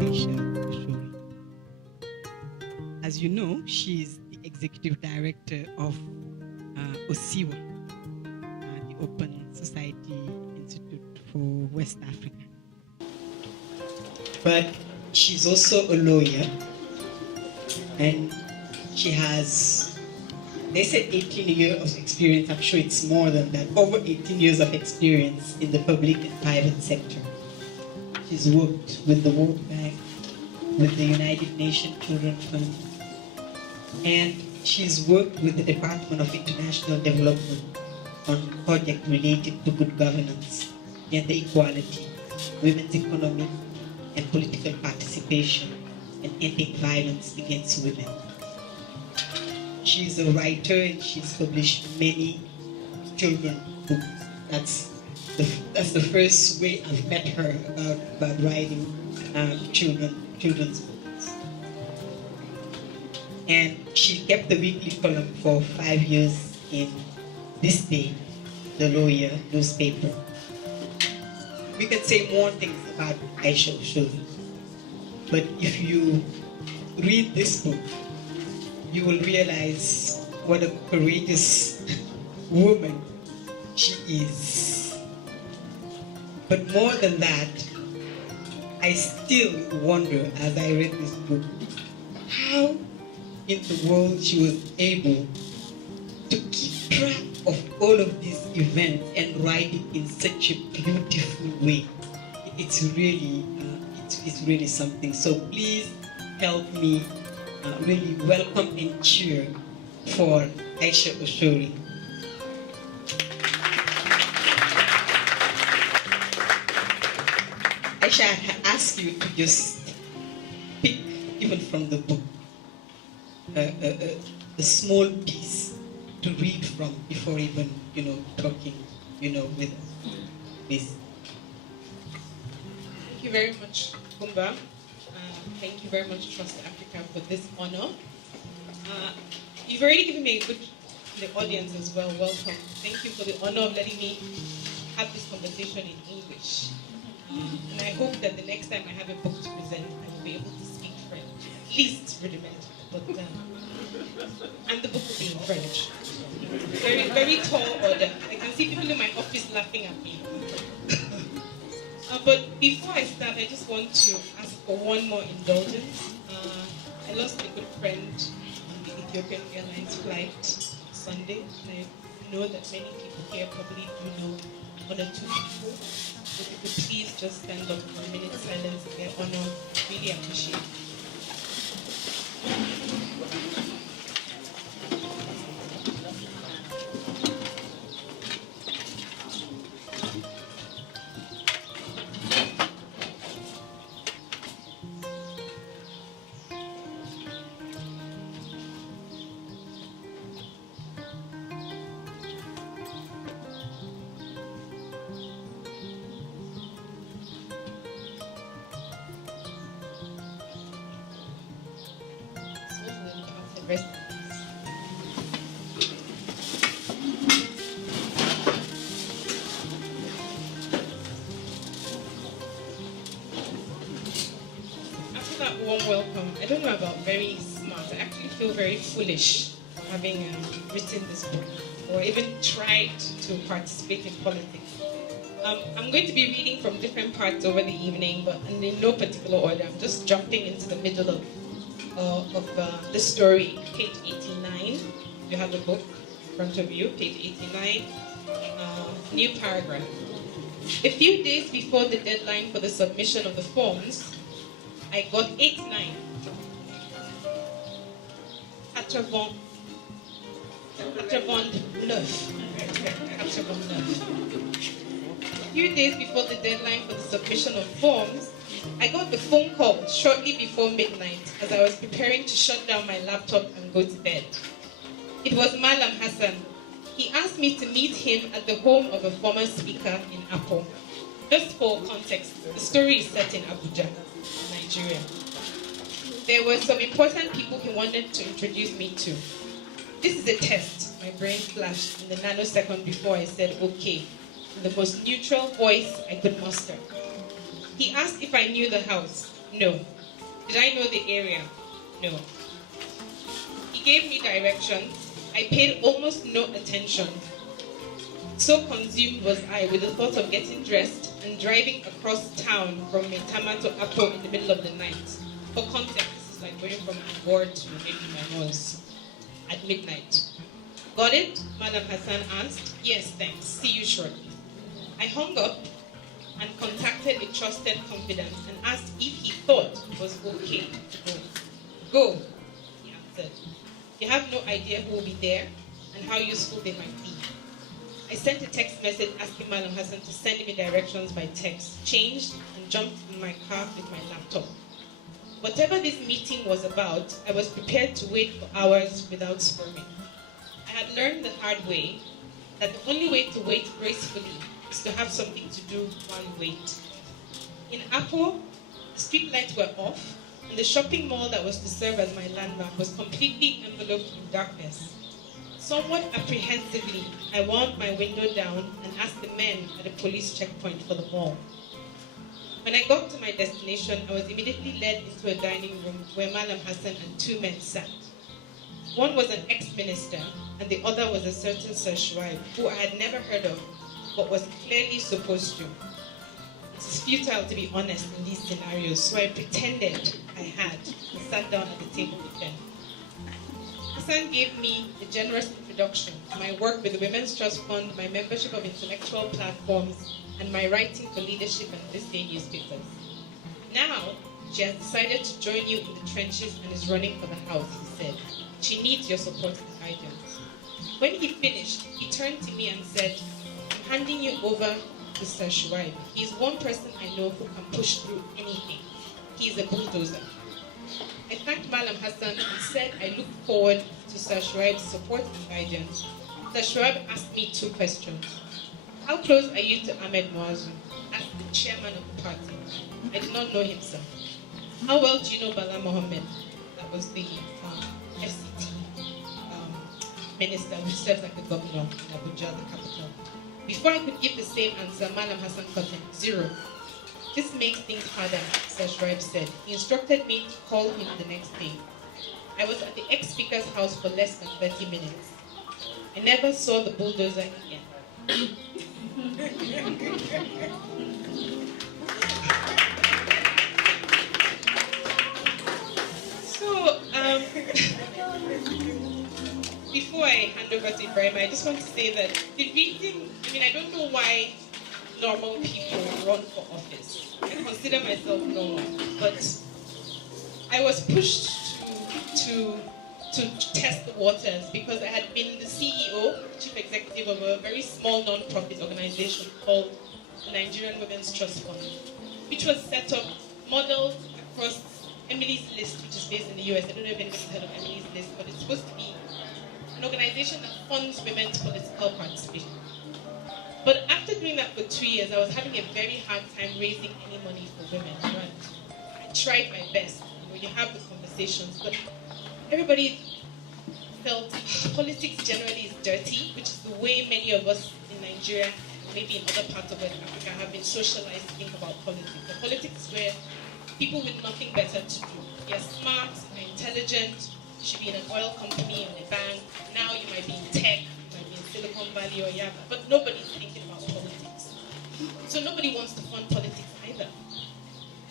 Ayisha Osori. As you know, she's the Executive Director of OSIWA, the Open Society Institute for West Africa. But she's also a lawyer, and she has, they said 18 years of experience. I'm sure it's more than that. Over 18 years of experience in the public and private sector. She's worked with the World Bank, with the United Nations Children's Fund, and she's worked with the Department of International Development on projects related to good governance, gender equality, women's economic and political participation, and ending violence against women. She's a writer and she's published many children's books. That's the first way I've met her about writing children's books. And she kept the weekly column for 5 years in This Day, the lawyer newspaper. We can say more things about Ayisha Osori, but if you read this book, you will realize what a courageous woman she is. But more than that, I still wonder as I read this book, how in the world she was able to keep track of all of these events and write it in such a beautiful way. It's really something. So please help me really welcome and cheer for Ayisha Osori. Ayisha, I ask you to just pick, even from the book, a small piece to read from before even, talking, with us. Please. Thank you very much, Kumba. Thank you very much, TrustAfrica, for this honor. You've already given me the audience as well, welcome. Thank you for the honor of letting me have this conversation in English. And I hope that the next time I have a book to present, I will be able to speak French, at least rudimentary, but and the book will be in French. Very, very tall order. I can see people in my office laughing at me. But before I start, I just want to ask for one more indulgence. I lost a good friend on the Ethiopian Airlines flight Sunday. And I know that many people here probably do know one or two people. So if you could please just stand up for a minute silence in their honor, really appreciate it. Rest in peace. After that warm welcome, I don't know about very smart. I actually feel very foolish for having written this book or even tried to participate in politics. I'm going to be reading from different parts over the evening, but in no particular order. I'm just jumping into the middle of the story, page 89. You have the book in front of you, page 89, new paragraph. A few days before the deadline for the submission of the forms, I got 89. Atravant 9. A few days before the deadline for the submission of forms, I got the phone call shortly before midnight as I was preparing to shut down my laptop and go to bed. It was Malam Hassan. He asked me to meet him at the home of a former speaker in Apo. Just for context, the story is set in Abuja, Nigeria. There were some important people he wanted to introduce me to. This is a test. My brain flashed in the nanosecond before I said, okay. in the most neutral voice I could muster. He asked if I knew the house. No. Did I know the area? No. He gave me directions. I paid almost no attention. So consumed was I with the thought of getting dressed and driving across town from Maitama to Apo in the middle of the night. For context, this is like going from Angor to maybe Manos at midnight. Got it? Madam Hassan asked. Yes, thanks. See you shortly. I hung up and contacted a trusted confidant and asked if he thought it was okay to go. Go, he answered. You have no idea who will be there and how useful they might be. I sent a text message asking Madam Hassan to send me directions by text, changed, and jumped in my car with my laptop. Whatever this meeting was about, I was prepared to wait for hours without squirming. I had learned the hard way that the only way to wait gracefully is to have something to do while you wait. In Apo, the street lights were off, and the shopping mall that was to serve as my landmark was completely enveloped in darkness. Somewhat apprehensively, I wound my window down and asked the men at the police checkpoint for the mall. When I got to my destination, I was immediately led into a dining room where Madam Hassan and two men sat. One was an ex-minister, and the other was a certain Sir Shuaib, who I had never heard of, but was clearly supposed to. It is futile to be honest in these scenarios, so I pretended I had and sat down at the table with them. Hassan gave me a generous introduction to my work with the Women's Trust Fund, my membership of intellectual platforms, and my writing for leadership and this day newspapers. Now, she has decided to join you in the trenches and is running for the house, he said. She needs your support and guidance. When he finished, he turned to me and said, I'm handing you over to Sir Shuaib. He's one person I know who can push through anything. He's a bulldozer. I thanked Madam Hassan and said I looked forward to Sir Shuaib's support and guidance. Sir Shuaib asked me two questions. How close are you to Ahmed Muazu, as the chairman of the party? I did not know him, sir. How well do you know Bala Mohammed? That was the FCT minister who serves like the governor in Abuja, the capital. Before I could give the same answer, Madam Hassan cut him. 0. This makes things harder, Sir Shuaib said. He instructed me to call him the next day. I was at the ex-speaker's house for less than 30 minutes. I never saw the bulldozer again. So, before I hand over to Ibrahim, I just want to say that the reason, I don't know why normal people run for office. I consider myself normal, but I was pushed to test the waters because I had been the CEO, chief executive of a very small non-profit organization called the Nigerian Women's Trust Fund, which was set up, modeled across Emily's List, which is based in the US. I don't know if anybody's heard of Emily's List, but it's supposed to be an organization that funds women's political participation. But after doing that for 2 years, I was having a very hard time raising any money for women. Right? I tried my best. You have the conversations, but everybody felt politics generally is dirty, which is the way many of us in Nigeria, maybe in other parts of West Africa, have been socialized to think about politics. The politics is where people with nothing better to do. You're smart, you're intelligent, you should be in an oil company or a bank. Now you might be in tech, you might be in Silicon Valley or Yaba, but nobody's thinking about politics. So nobody wants to fund politics either.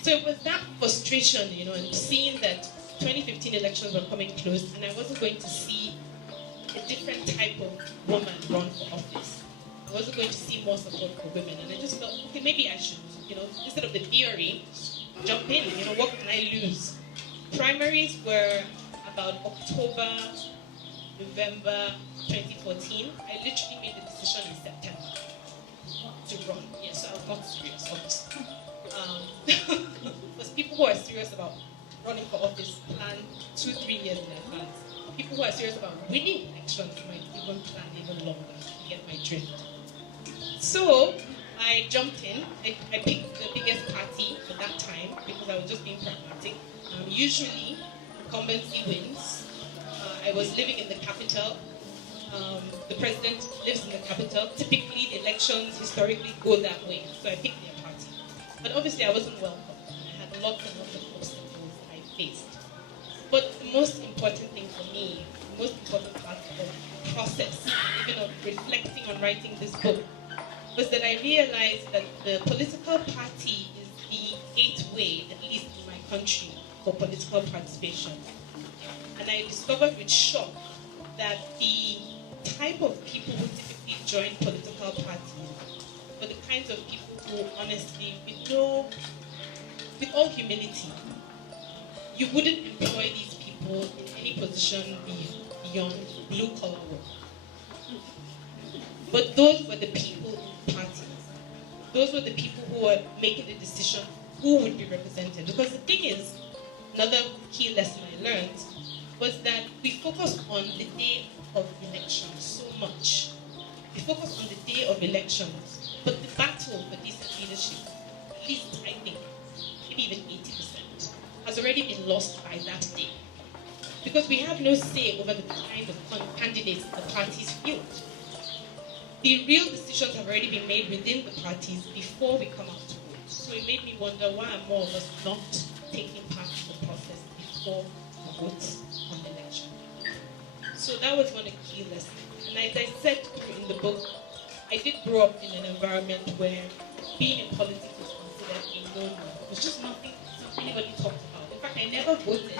So it was that frustration, and seeing that 2015 elections were coming close and I wasn't going to see a different type of woman run for office. I wasn't going to see more support for women. And I just felt, okay, maybe I should, instead of the theory, jump in, what can I lose? Primaries were about October, November 2014. I literally made the decision in September to run. Yes, so I was not serious, obviously. Because people who are serious about running for office plan 2-3 years in advance. People who are serious about winning elections might even plan even longer to get my drift. So I jumped in. I picked the biggest party at that time because I was just being pragmatic. Usually, incumbency wins. I was living in the capital. The president lives in the capital. Typically, the elections historically go that way, so I picked their party. But obviously, I wasn't welcome. I had lots and lots of obstacles I faced. But the most important thing for me, the most important part of the process, even of reflecting on writing this book, was that I realized that the political party is the gateway, at least in my country, for political participation. And I discovered with shock that the type of people who typically join political parties were the kinds of people who, honestly, with all humility, you wouldn't employ these people in any position beyond blue-collar work. But those were the people in parties. Those were the people who were making the decision who would be represented. Because the thing is, another key lesson I learned was that we focus on the day of elections so much. We focus on the day of elections, but the battle for decent leadership, at least I think, maybe even 80%, has already been lost by that day. Because we have no say over the kind of candidates the parties field. The real decisions have already been made within the parties before we come out to vote. So it made me wonder, why are more of us not taking part in the process before the votes on the election? So that was one of the key lessons. And as I said in the book, I did grow up in an environment where being in politics was considered a no-no. It was just nothing anybody talked about. In fact, I never voted.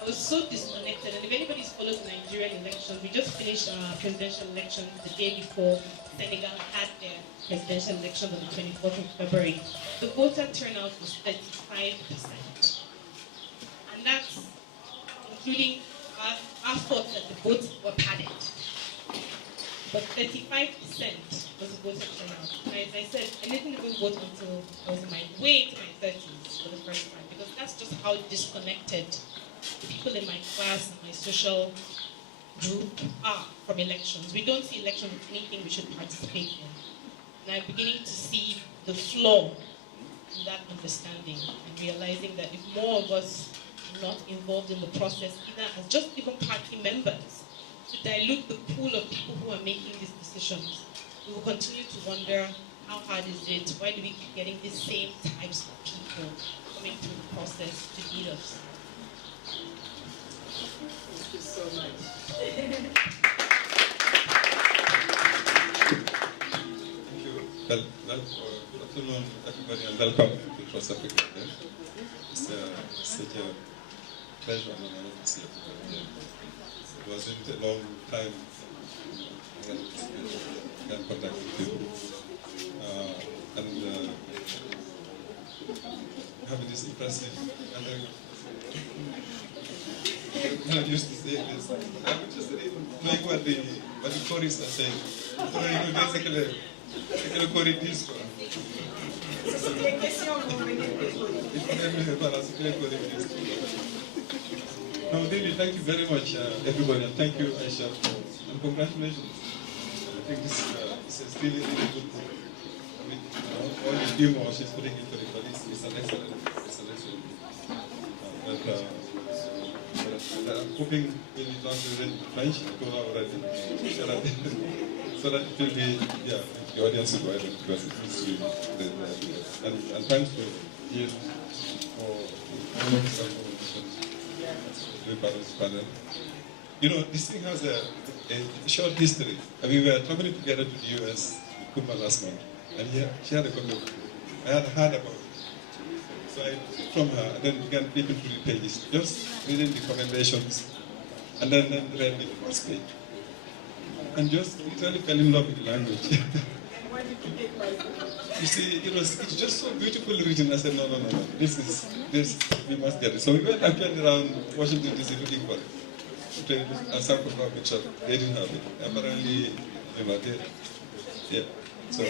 I was so disconnected. And if anybody's followed the Nigerian election, we just finished our presidential election the day before Senegal had their presidential election on the 24th of February. The voter turnout was 35%. And that's including our thought that the votes were padded. But 35% was the voter turnout. And as I said, I didn't even vote until I was in my way to my 30s for the first time, because that's just how disconnected the people in my class and my social group are from elections. We don't see elections as anything we should participate in. And I'm beginning to see the flaw in that understanding and realizing that if more of us are not involved in the process, either as just even party members, to dilute the pool of people who are making these decisions, we will continue to wonder, how hard is it? Why do we keep getting the same types of people coming through the process to lead us? Thank you so much. Thank you. Well, good afternoon, everybody, and welcome to TrustAfrica. It's such a pleasure and honor to see everybody here. It wasn't a long time when I got contact with you. And having this impressive, I'm not used to saying this. I'm interested in knowing what the chorists are saying. So, basically, chori disco. No, really, thank you very much, everybody, and thank you, Ayisha, and congratulations. I think this is really, really good. I mean, all the humor she's putting into it, but it's an excellent, I'm hoping when you translate French, go already, so that it will be, yeah, the audience will write it, because it needs to be, and thanks for years for the panel. You know, this thing has a short history. We were traveling together to the US with Kuma last month, and she had a copy of it. I had heard about it. So I took from her and then began flipping through the pages, just reading the recommendations, and then read the first page. And just literally fell in love with the language. Why did you take my book? You see, it's just so beautifully written. I said, no, this, we must get it. So we went actually around Washington DC looking for it. And some of our picture, they didn't have it. Apparently, yeah. So,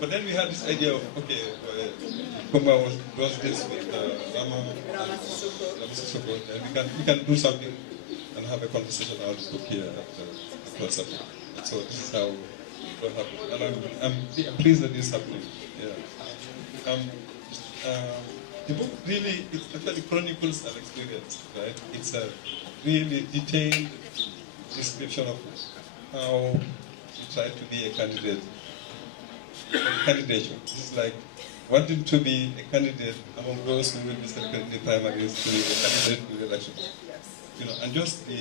but then we had this idea of, okay, Kumba was this with Rama Sissoko, and we can do something and have a conversation about this book here at TrustAfrica. And so this is how it happened. And I'm pleased that this is happening. Yeah. The book really, it actually chronicles an experience, right? It's a really detailed description of how you try to be a candidate. Candidature. This is like wanting to be a candidate among those who will be selected in the primaries to be a candidate in the election. You know, and just the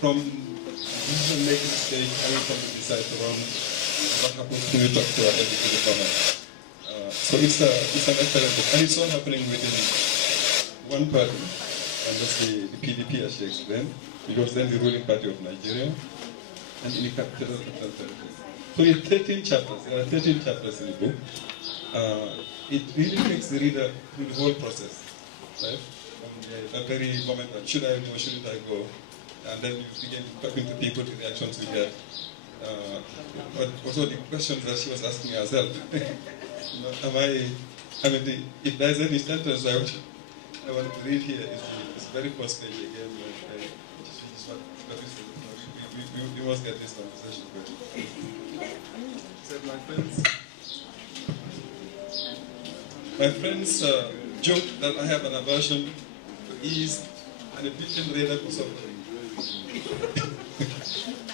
from decision-making stage, having come to decide to run, what happens when you talk to our executive government. So it's an excellent book, and it's all happening within one party, and that's the PDP, as she explained, because then the ruling party of Nigeria, and in the capital territory. So it's 13 chapters. There are 13 chapters in the book. It really takes the reader through the whole process, right? From the very moment that should I go, shouldn't I go, and then you begin talking to people, the reactions you get, but also the questions that she was asking herself. You know, if there's any sentence I want to read here is the very first page again. We must get this conversation going. Said my friends joke that I have an aversion to ease and a beaten radar for suffering.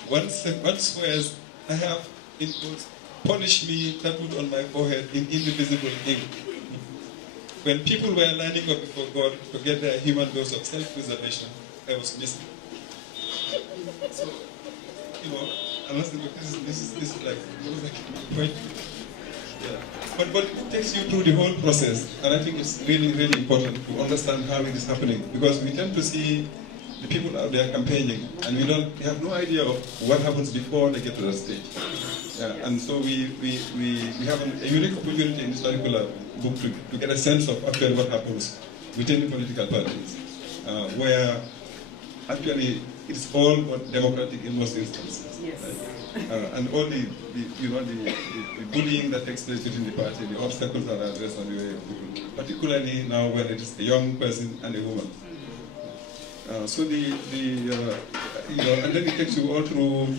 One swears I have, in quotes, punished me tattooed on my forehead in indivisible ink. When people were lining up before God to get their human dose of self-preservation, I was missing. So, you know, unless this is like point. Yeah. But it takes you through the whole process, and I think it's really, really important to understand how it is happening, because we tend to see the people out there campaigning, and we have no idea of what happens before they get to that stage. Yeah, and so we have a unique opportunity in this particular book to get a sense of actually what happens within the political parties, where actually it's all democratic in most instances. Yes. Right? And all the bullying that takes place within the party, the obstacles that are addressed on the way of people, particularly now when it is a young person and a woman. So and then it takes you all through.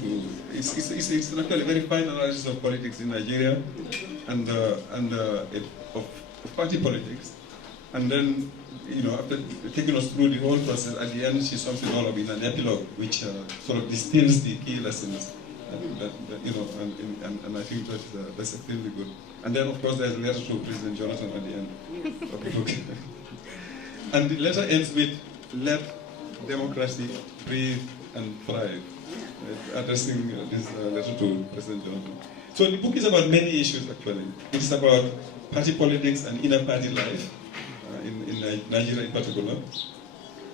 It's actually a very fine analysis of politics in Nigeria, and of party politics, and then after taking us through the whole process, at the end she sums it all up in an epilogue, which sort of distills the key lessons. And I think that's extremely good. And then of course there's a letter to President Jonathan at the end of the book, and the letter ends with "Let democracy breathe and thrive," addressing this letter to President Jonathan. So the book is about many issues actually. It's about party politics and inner party life in Nigeria in particular,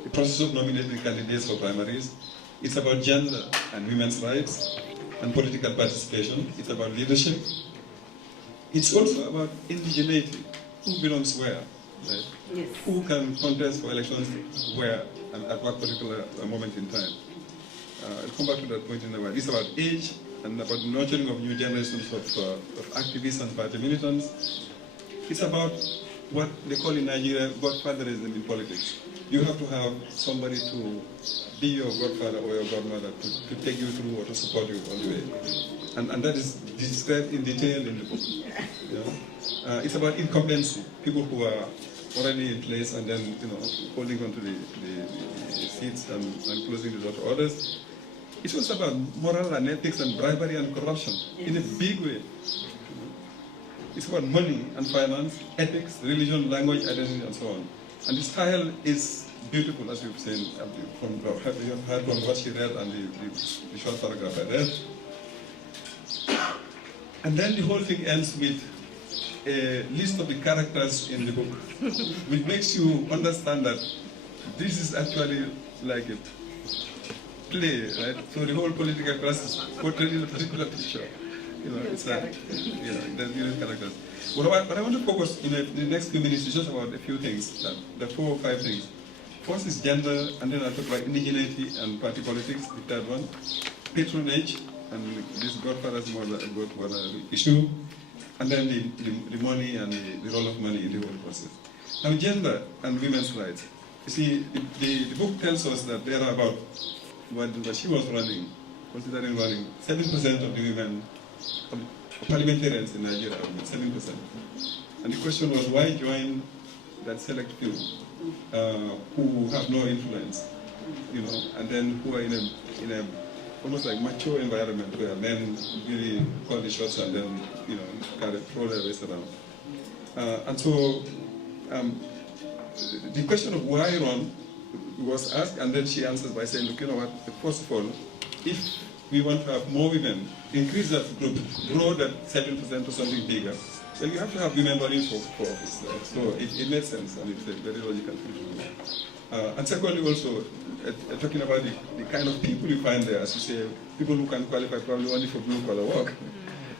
the process of nominating candidates for primaries. It's about gender and women's rights and political participation. It's about leadership. It's also about indigeneity, who belongs where. Right? Yes. Who can contest for elections where and at what particular moment in time. I'll come back to that point in a while. It's about age and about the nurturing of new generations of activists and party militants. It's about what they call in Nigeria godfatherism in politics. You have to have somebody to be your godfather or your godmother to take you through or to support you all the way. And that is described in detail in the book. It's about incumbency, people who are already in place and then holding on to the seats and closing the door to others. It's also about moral and ethics and bribery and corruption in a big way. It's about money and finance, ethics, religion, language, identity, and so on. And the style is beautiful, as you've seen from what she read and the short paragraph I read. And then the whole thing ends with a list of the characters in the book, which makes you understand that this is actually like a play, right? So the whole political class is portrayed in a particular picture. It's there's various characters. But I want to focus in the next few minutes is just about a few things, the 4 or 5 things. First is gender, and then I'll talk about indigeneity and party politics, the third one. Patronage, and this godfather's mother issue, and then the money and the role of money in the whole process. Now, gender and women's rights. You see, the book tells us that there are about, when she was running, considering running, 7% of the women, parliamentarians in Nigeria, 7%. And the question was, why join that select few who have no influence? and then who are in a almost like mature environment where men really call the shots and then, kind of throw their waist around. And so the question of why run was asked, and then she answers by saying, look, you know what, first of all, if we want to have more women, increase that group, grow that 7% to something bigger, well, you have to have women running for office. Right? So it makes sense, and it's a very logical thing to do. And secondly, also, talking about the kind of people you find there, as you say, people who can qualify probably only for blue-collar work.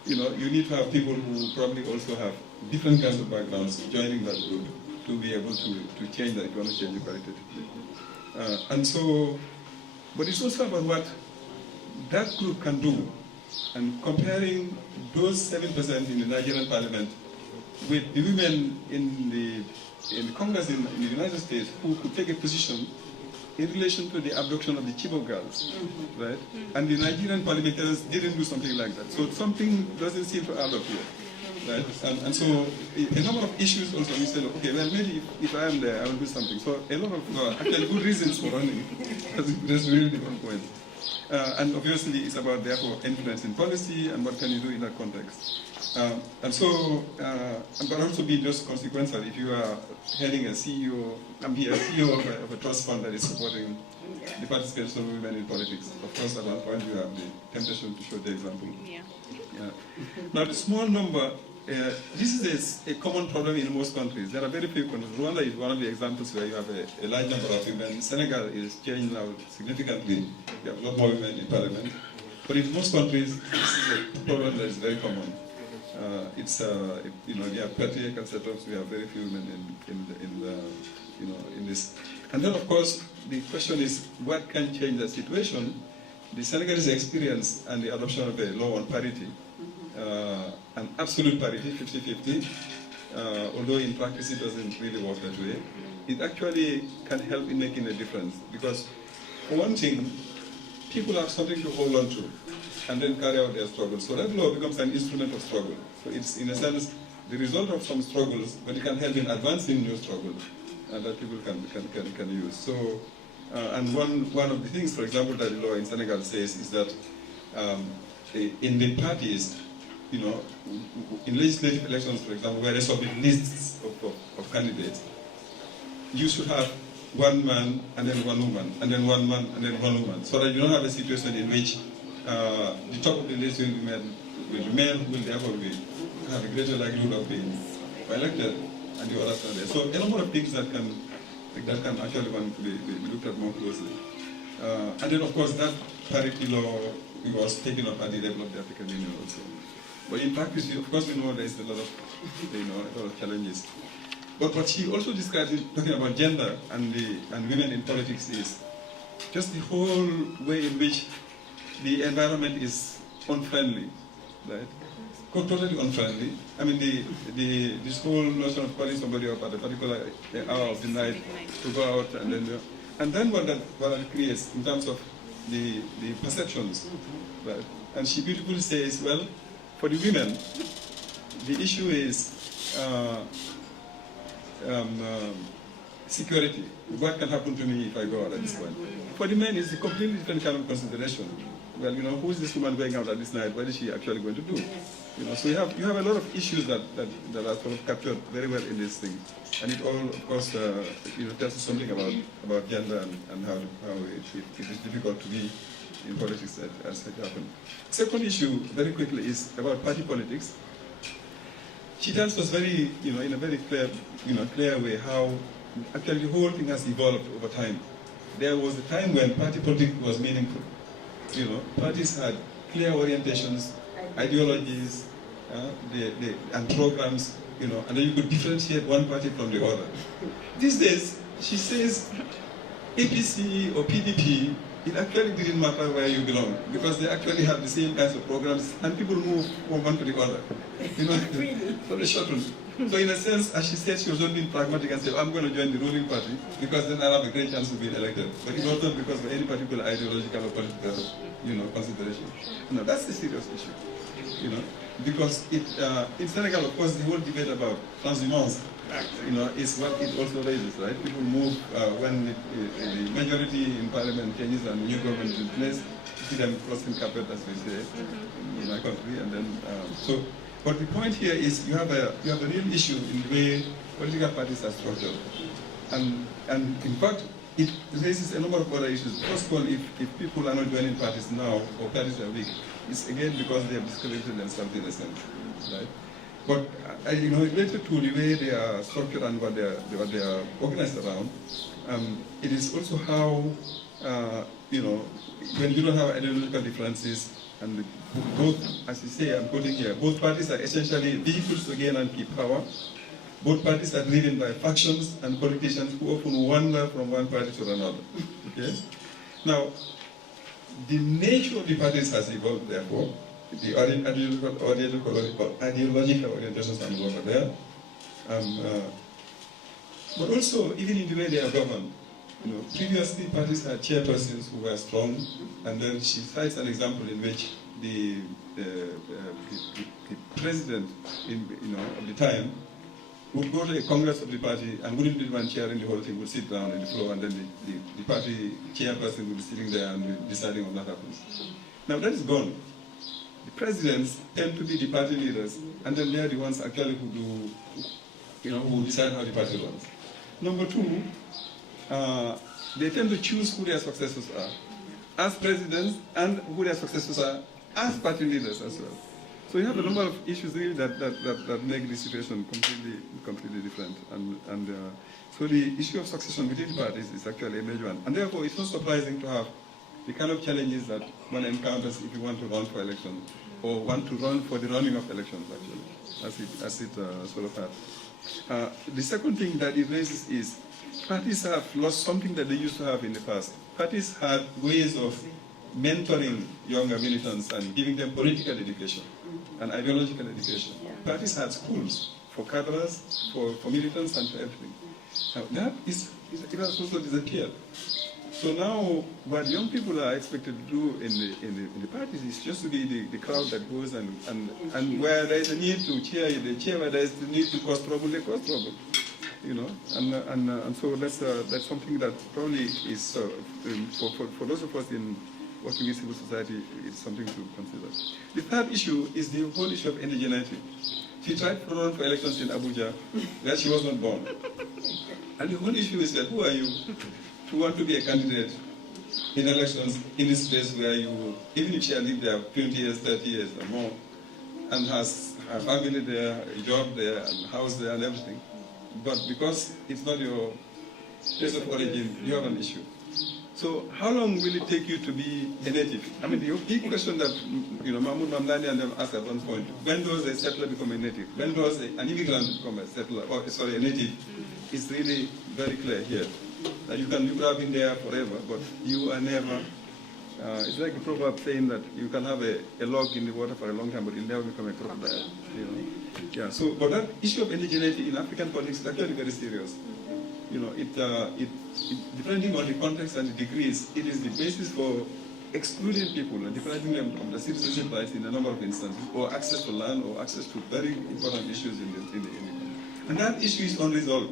You need to have people who probably also have different kinds of backgrounds joining that group to be able to change that if you want to change it qualitatively. And so, but it's also about what that group can do, and comparing those 7% in the Nigerian parliament with the women in the Congress in the United States who could take a position in relation to the abduction of the Chibok girls, right? And the Nigerian parliamentarians didn't do something like that. So something doesn't seem to add up here, right? And so a number of issues also, we said, okay, well, maybe if I am there, I will do something. So a lot of actually good reasons for running. That's really the one point. And obviously, it's about, therefore, influence in policy and what can you do in that context. And so, but also be just consequential. If you are heading a CEO, be a CEO of a trust fund that is supporting the participation of women in politics. Of course, at one point you have the temptation to show the example. Yeah. Now, the small number, this is a common problem in most countries. There are very few countries. Rwanda is one of the examples where you have a large number of women. Senegal is changed now significantly. You have a lot more women in parliament. But in most countries, this is a problem that is very common. We have patriarchal setups. We have very few women in this. And then, of course, the question is, what can change the situation? The Senegalese experience and the adoption of a law on parity, an absolute parity, 50-50, although in practice it doesn't really work that way, it actually can help in making a difference. Because, for one thing, people have something to hold on to and then carry out their struggles. So that law becomes an instrument of struggle. So it's, in a sense, the result of some struggles, but it can help in advancing new struggles that people can use. So, and one of the things, for example, that the law in Senegal says is that in the parties, in legislative elections, for example, where they submit lists of candidates, you should have one man and then one woman, and then one man and then one woman, so that you don't have a situation in which the top of the list will be men who will therefore have a greater likelihood of being elected, and the others are there. So a number of things that can actually be looked at more closely. And then, of course, that parity law was taken up at the level of the African Union also. But in practice, of course, we know there is a lot of challenges. But what she also describes, talking about gender and women in politics, is just the whole way in which the environment is unfriendly, right? Totally unfriendly. I mean, this whole notion of calling somebody up at a particular hour of the night to go out, and then what that creates in terms of the perceptions, right? And she beautifully says, well, for the women, the issue is security. What can happen to me if I go out at this point? For the men, it's a completely different kind of consideration. Well, who is this woman going out at this night? What is she actually going to do? So you have a lot of issues that are sort of captured very well in this thing, and it all, of course, tells us something about gender and how it is difficult to be in politics as it happened. Second issue, very quickly, is about party politics. She tells us very, in a very clear way how actually the whole thing has evolved over time. There was a time when party politics was meaningful. Parties had clear orientations, ideologies, and programs, and then you could differentiate one party from the other. These days, she says, APC or PDP, it actually didn't matter where you belong, because they actually have the same kinds of programs, and people move from one to the other. So they shuttle. So in a sense, as she said, she was only pragmatic and said, I'm going to join the ruling party, because then I'll have a great chance of being elected. But it's not because of any particular ideological or political, consideration. No, that's a serious issue. because in Senegal, of course, the whole debate about transhumance, is what it also raises, right? People move when the majority in parliament changes and new government is in place. You see them crossing carpet, as we say, in my country, and then But the point here is you have a real issue in the way political parties are structured, and in fact it raises a number of other issues. First of all, if people are not joining parties now or parties are weak, it's again because they have discredited themselves in a sense, right? But related to the way they are structured and what they are organized around, it is also how when you don't have ideological differences. And both, as you say, I'm quoting here, both parties are essentially vehicles to gain and keep power. Both parties are driven by factions and politicians who often wander from one party to another. Okay? Now, the nature of the parties has evolved, therefore. The ideological orientations are no longer there. But also, even in the way they are governed, previously parties had chairpersons who were strong, and then she cites an example in which the president of the time would go to a congress of the party and wouldn't be the one chairing the whole thing, would sit down on the floor, and then the party chairperson would be sitting there and be deciding on what happens. Now that is gone. The presidents tend to be the party leaders, and then they are the ones actually who decide how the party runs. Number two, they tend to choose who their successors are as presidents and who their successors are as party leaders as well. So you have a number of issues really that make the situation completely different. And so the issue of succession within the parties is actually a major one. And therefore it's not surprising to have the kind of challenges that one encounters if you want to run for election or want to run for the running of elections actually, as it sort of had. The second thing that it raises is parties have lost something that they used to have in the past. Parties had ways of mentoring younger militants and giving them political education and ideological education. Parties had schools for cadres, for militants, and for everything. Now that it has also disappeared. So now what young people are expected to do in the parties is just to be the crowd that goes and where there is a need to cheer, they cheer. Where there is the need to cause trouble, they cause trouble. And so that's something that probably is for those of us in working in civil society, it's something to consider. The third issue is the whole issue of indigeneity. She tried to run for elections in Abuja, where she was not born. And the whole issue is that who are you to want to be a candidate in elections in this place where you, even if she had lived there 20 years, 30 years or more, and has a family there, a job there, and a house there and everything, but because it's not your place of origin, you have an issue. So how long will it take you to be a native? I mean, the big question that Mahmoud Mamdani and them asked at one point, when does a settler become a native? When does an immigrant become a settler, or sorry, a native? It's really very clear here. That you have been there forever, but you are never, it's like a proverb saying that you can have a log in the water for a long time, but you'll never become a crocodile. Yeah, so, but that issue of indigeneity in African politics is actually very serious. Depending on the context and the degrees, it is the basis for excluding people and depriving them of the citizenship rights in a number of instances, or access to land, or access to very important issues in the country. And that issue is unresolved.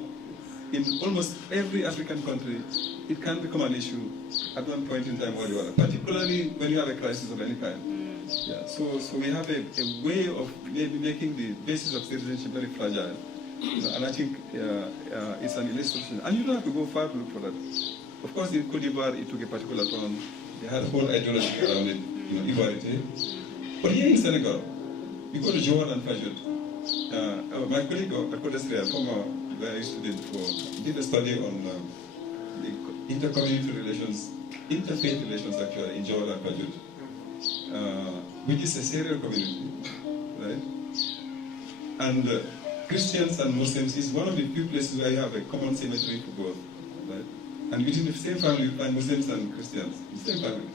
In almost every African country, it can become an issue at one point in time or the other, particularly when you have a crisis of any kind. Yeah, so we have a way of maybe making the basis of citizenship very fragile. And I think it's an illustration. And you don't have to go far to look for that. Of course, in Cote d'Ivoire, it took a particular turn. They had a whole ideology around it, equality. But here in Senegal, you go to Johan and Fajut. My colleague, a former where I studied before, did a study on the inter-community relations, interfaith relations actually in Johan and Fajut, which is a serial community, right? And Christians and Muslims is one of the few places where you have a common symmetry for both, right? And within the same family, you find Muslims and Christians, the same family.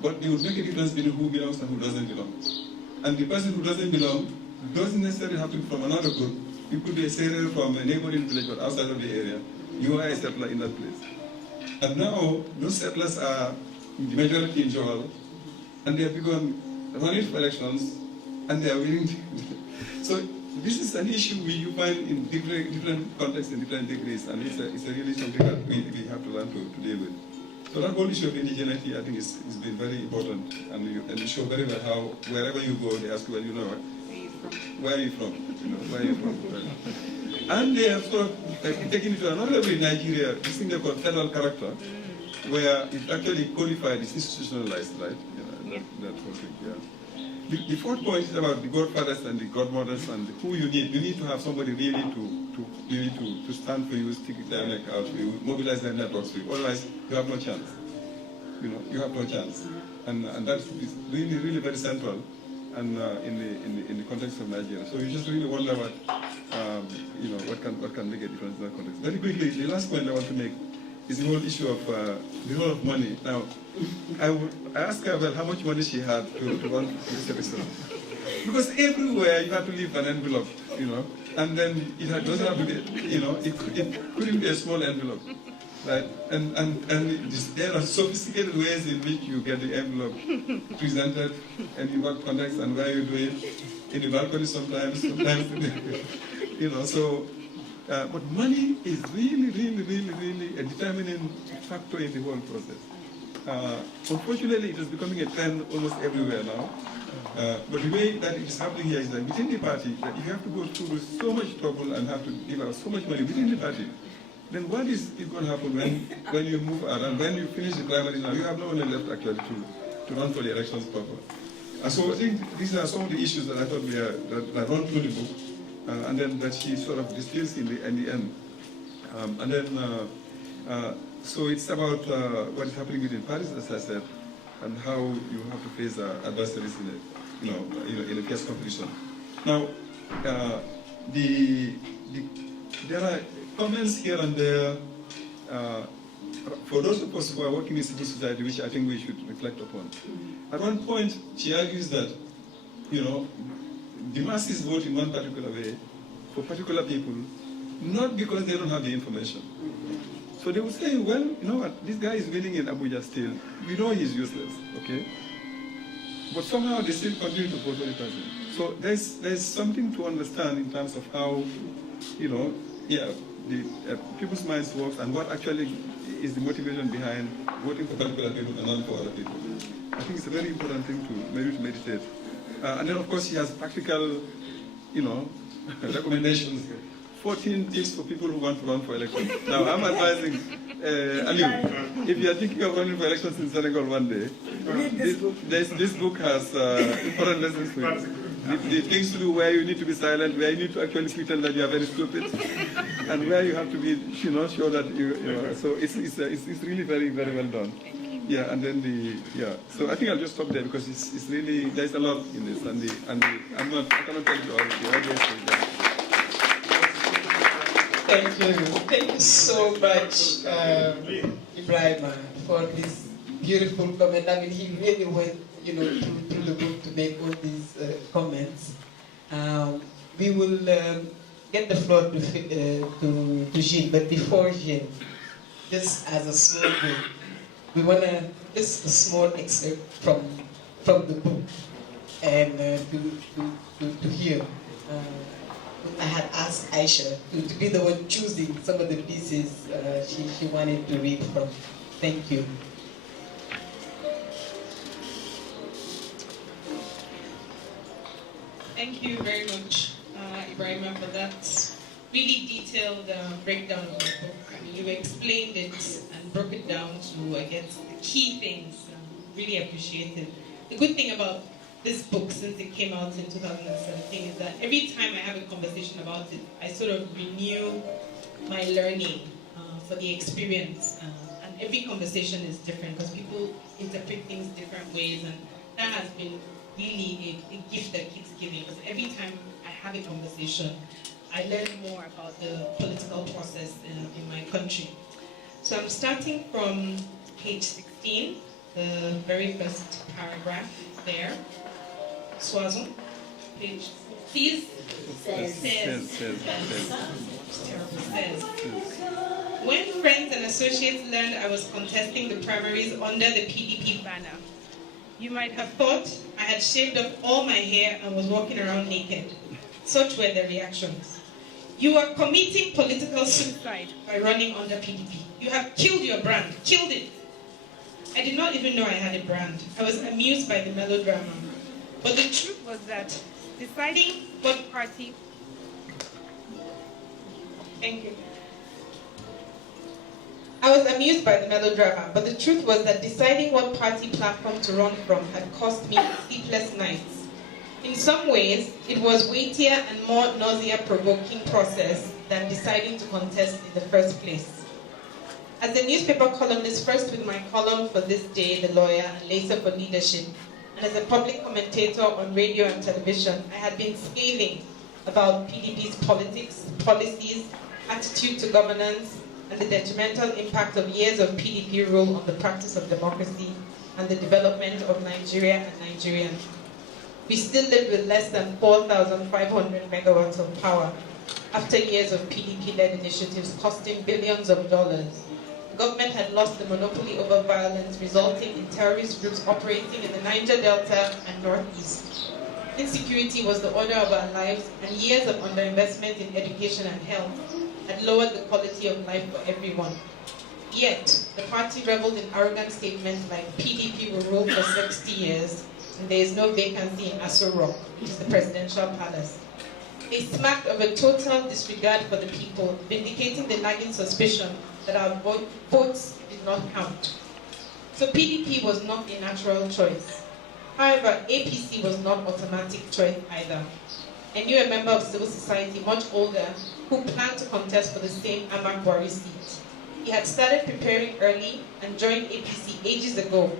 But they would make a difference between who belongs and who doesn't belong. And the person who doesn't belong doesn't necessarily have to be from another group. You could be a settler from a neighboring village, but outside of the area. You are a settler in that place. And now, those settlers are the majority in Joel, and they have begun running for elections and they are willing to. So this is an issue you find in different contexts and different degrees, and it's a really something that we have to learn to deal with. So that whole issue of indigeneity, I think, is been very important, and you show very well how wherever you go, they ask you, well, you know, where are you from? You know, where are you from? And they have sort of taken it to another level in Nigeria, this thing they call federal character, where it actually codified, it's institutionalized, right? You know, that whole thing, yeah. The fourth point is about the godfathers and the godmothers and who you need. You need to have somebody really to stand for you, stick their neck out for you, mobilize their networks for you. Otherwise, you have no chance. You know, you have no chance. And that is really, really very central, and in the context of Nigeria. So you just really wonder what you know, what can make a difference in that context. Very quickly, the last point I want to make is the whole issue of the whole of money. Now, I asked her, well, how much money she had to run this episode. Because everywhere you have to leave an envelope, you know, and then it doesn't have to be, you know, it couldn't be a small envelope, right? And there are sophisticated ways in which you get the envelope presented, and in what context and where you do it, in the balcony sometimes, you know, so. But money is really a determining factor in the whole process. Unfortunately, it is becoming a trend almost everywhere now. But the way that it is happening here is that within the party, that if you have to go through so much trouble and have to give out so much money within the party, then what is going to happen when you move out and when you finish the primary now? You have no money left actually to run for the elections proper. And so I think these are some of the issues that I thought that run through the book. And then that she sort of distills in the end. So it's about what is happening within Paris, as I said, and how you have to face adversaries in a fierce competition. Now, there are comments here and there for those of us who are working in civil society, which I think we should reflect upon. At one point, she argues that, you know, the masses vote in one particular way for particular people, not because they don't have the information. So they would say, well, you know what, this guy is winning in Abuja still. We know he's useless, okay? But somehow they still continue to vote for the person. So there's something to understand in terms of how, you know, the people's minds work and what actually is the motivation behind voting for particular people and not for other people. I think it's a very important thing to meditate. And then, of course, he has practical, you know, recommendations. 14 tips for people who want to run for elections. Now, I'm advising, Aliu, if you are thinking of running for elections in Senegal one day, this book has important lessons for you. The things to do where you need to be silent, where you need to actually pretend that you are very stupid, and where you have to be, you know, sure that you know. So it's really very, very well done. Yeah, and then so I think I'll just stop there because it's really, there's a lot in this, I cannot tell you all the audience. Thank you so much, Ibrahim, for this beautiful comment. I mean, he really went, you know, through the book to make all these comments. We will get the floor to Gilles, but before Gilles, just as a small group, we want to, just a small excerpt from the book, and to hear. I had asked Ayisha to be the one choosing some of the pieces she wanted to read from. Thank you. Thank you very much, Ibrahim, for that really detailed breakdown of the book. I mean, you explained it and broke it down to, I guess, the key things. Really appreciate it. The good thing about this book, since it came out in 2017, is that every time I have a conversation about it, I sort of renew my learning for the experience. And every conversation is different because people interpret things different ways, and that has been really a gift that keeps giving. Because every time I have a conversation, I learn more about the political process in my country. So I'm starting from page 16, the very first paragraph there. Soison, page, please. Says. When friends and associates learned I was contesting the primaries under the PDP banner, You might have thought I had shaved off all my hair and was walking around naked. Such were the reactions. You are committing political suicide by running under PDP. You have killed your brand, killed it. I did not even know I had a brand. I was amused by the melodrama. But the truth was that deciding what party... Thank you. I was amused by the melodrama, but the truth was that deciding what party platform to run from had cost me sleepless nights. In some ways, it was weightier and more nausea-provoking process than deciding to contest in the first place. As a newspaper columnist, first with my column for This Day, The Lawyer, and later for Leadership, and as a public commentator on radio and television, I had been scathing about PDP's politics, policies, attitude to governance, and the detrimental impact of years of PDP rule on the practice of democracy and the development of Nigeria and Nigerians. We still live with less than 4,500 megawatts of power after years of PDP-led initiatives costing billions of dollars. The government had lost the monopoly over violence, resulting in terrorist groups operating in the Niger Delta and Northeast. Insecurity was the order of our lives, and years of underinvestment in education and health had lowered the quality of life for everyone. Yet, the party reveled in arrogant statements like PDP will rule for 60 years, and there is no vacancy in Aso Rock, which is the presidential palace. They smacked of a total disregard for the people, vindicating the nagging suspicion that our votes did not count. So PDP was not a natural choice. However, APC was not automatic choice either. I knew a member of civil society, much older, who planned to contest for the same Amakwari seat. He had started preparing early and joined APC ages ago.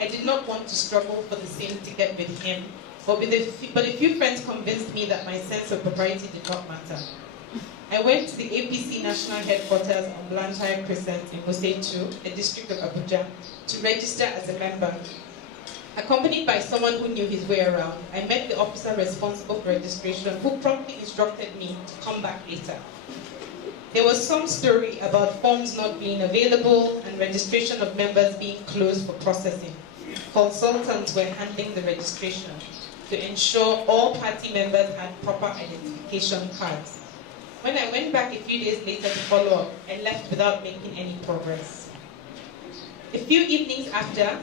I did not want to struggle for the same ticket with him, but a few friends convinced me that my sense of propriety did not matter. I went to the APC national headquarters on Blantyre Crescent in Wuse 2, a district of Abuja, to register as a member. Accompanied by someone who knew his way around, I met the officer responsible for registration, who promptly instructed me to come back later. There was some story about forms not being available and registration of members being closed for processing. Consultants were handling the registration to ensure all party members had proper identification cards. When I went back a few days later to follow up, I left without making any progress. A few evenings after,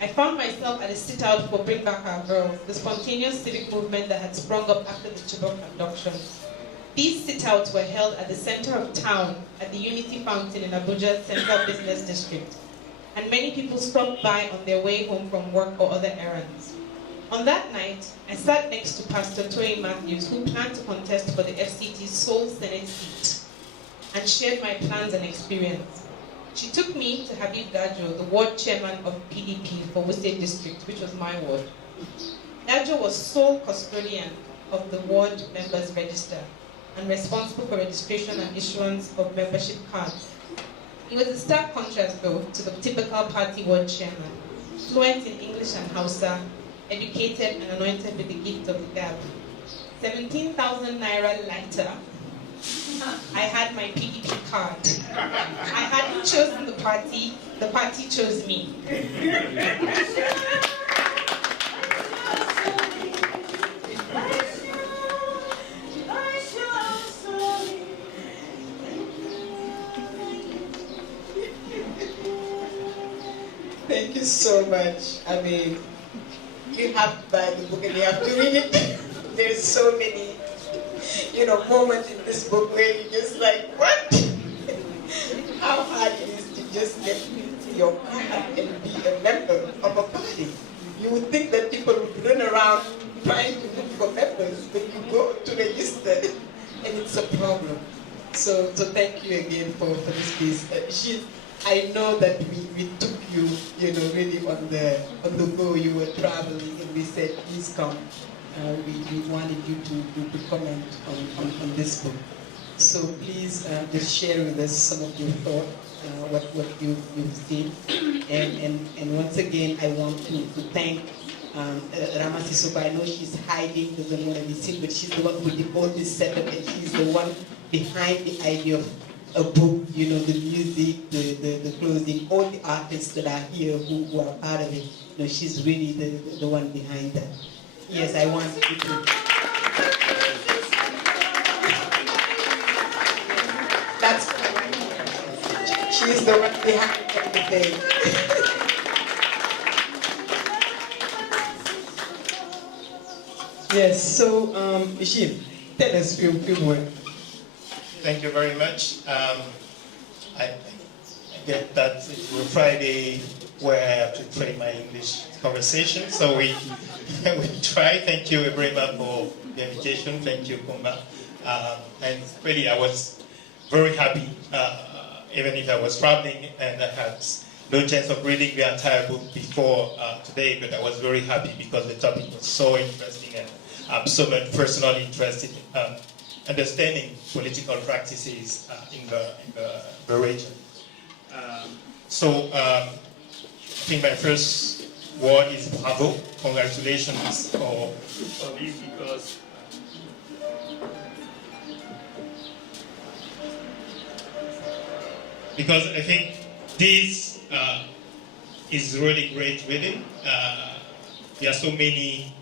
I found myself at a sit-out for Bring Back Our Girls, the spontaneous civic movement that had sprung up after the Chibok abductions. These sit-outs were held at the center of town at the Unity Fountain in Abuja's Central Business District, and many people stopped by on their way home from work or other errands. On that night, I sat next to Pastor Toyin Matthews, who planned to contest for the FCT's sole Senate seat, and shared my plans and experience. She took me to Habib Dajo, the ward chairman of PDP for Wuse District, which was my ward. Dajo was sole custodian of the ward members' register and responsible for registration and issuance of membership cards. He was a stark contrast, though, to the typical party ward chairman, fluent in English and Hausa, educated and anointed with the gift of the gab. 17,000 naira later, I had my PDP card. I hadn't chosen the party chose me. Thank you so much. I mean, you have to buy the book and you have to read it. There's so many, moments in this book where you're just like, what? How hard it is to just get your card and be a member of a party. You would think that people would run around trying to look for members, but you go to register and it's a problem. So thank you again for this piece. I know that we took you, really on the go. You were traveling, and we said, please come. We wanted you to comment on this book. So please just share with us some of your thoughts, what you've seen. And once again, I want to thank Ramasi Soba. I know she's hiding, doesn't want to be seen, but she's the one who did all this setup, and she's the one behind the idea of a book, the music, the clothing, all the artists that are here who are part of it. you know, she's really the one behind that. Yes, I want you to. That's correct. She's the one behind everything. Yes, so Ishim, tell us a few words. Thank you very much. I get that it's a Friday where I have to train my English conversation, so we try. Thank you, Ibrahima, for the invitation. Thank you, Kumba. And really, I was very happy, even if I was traveling and I had no chance of reading the entire book before today, but I was very happy because the topic was so interesting and I'm so much personally interested in understanding political practices in the region. So I think my first word is bravo, congratulations for this, because I think this is really great reading. There are so many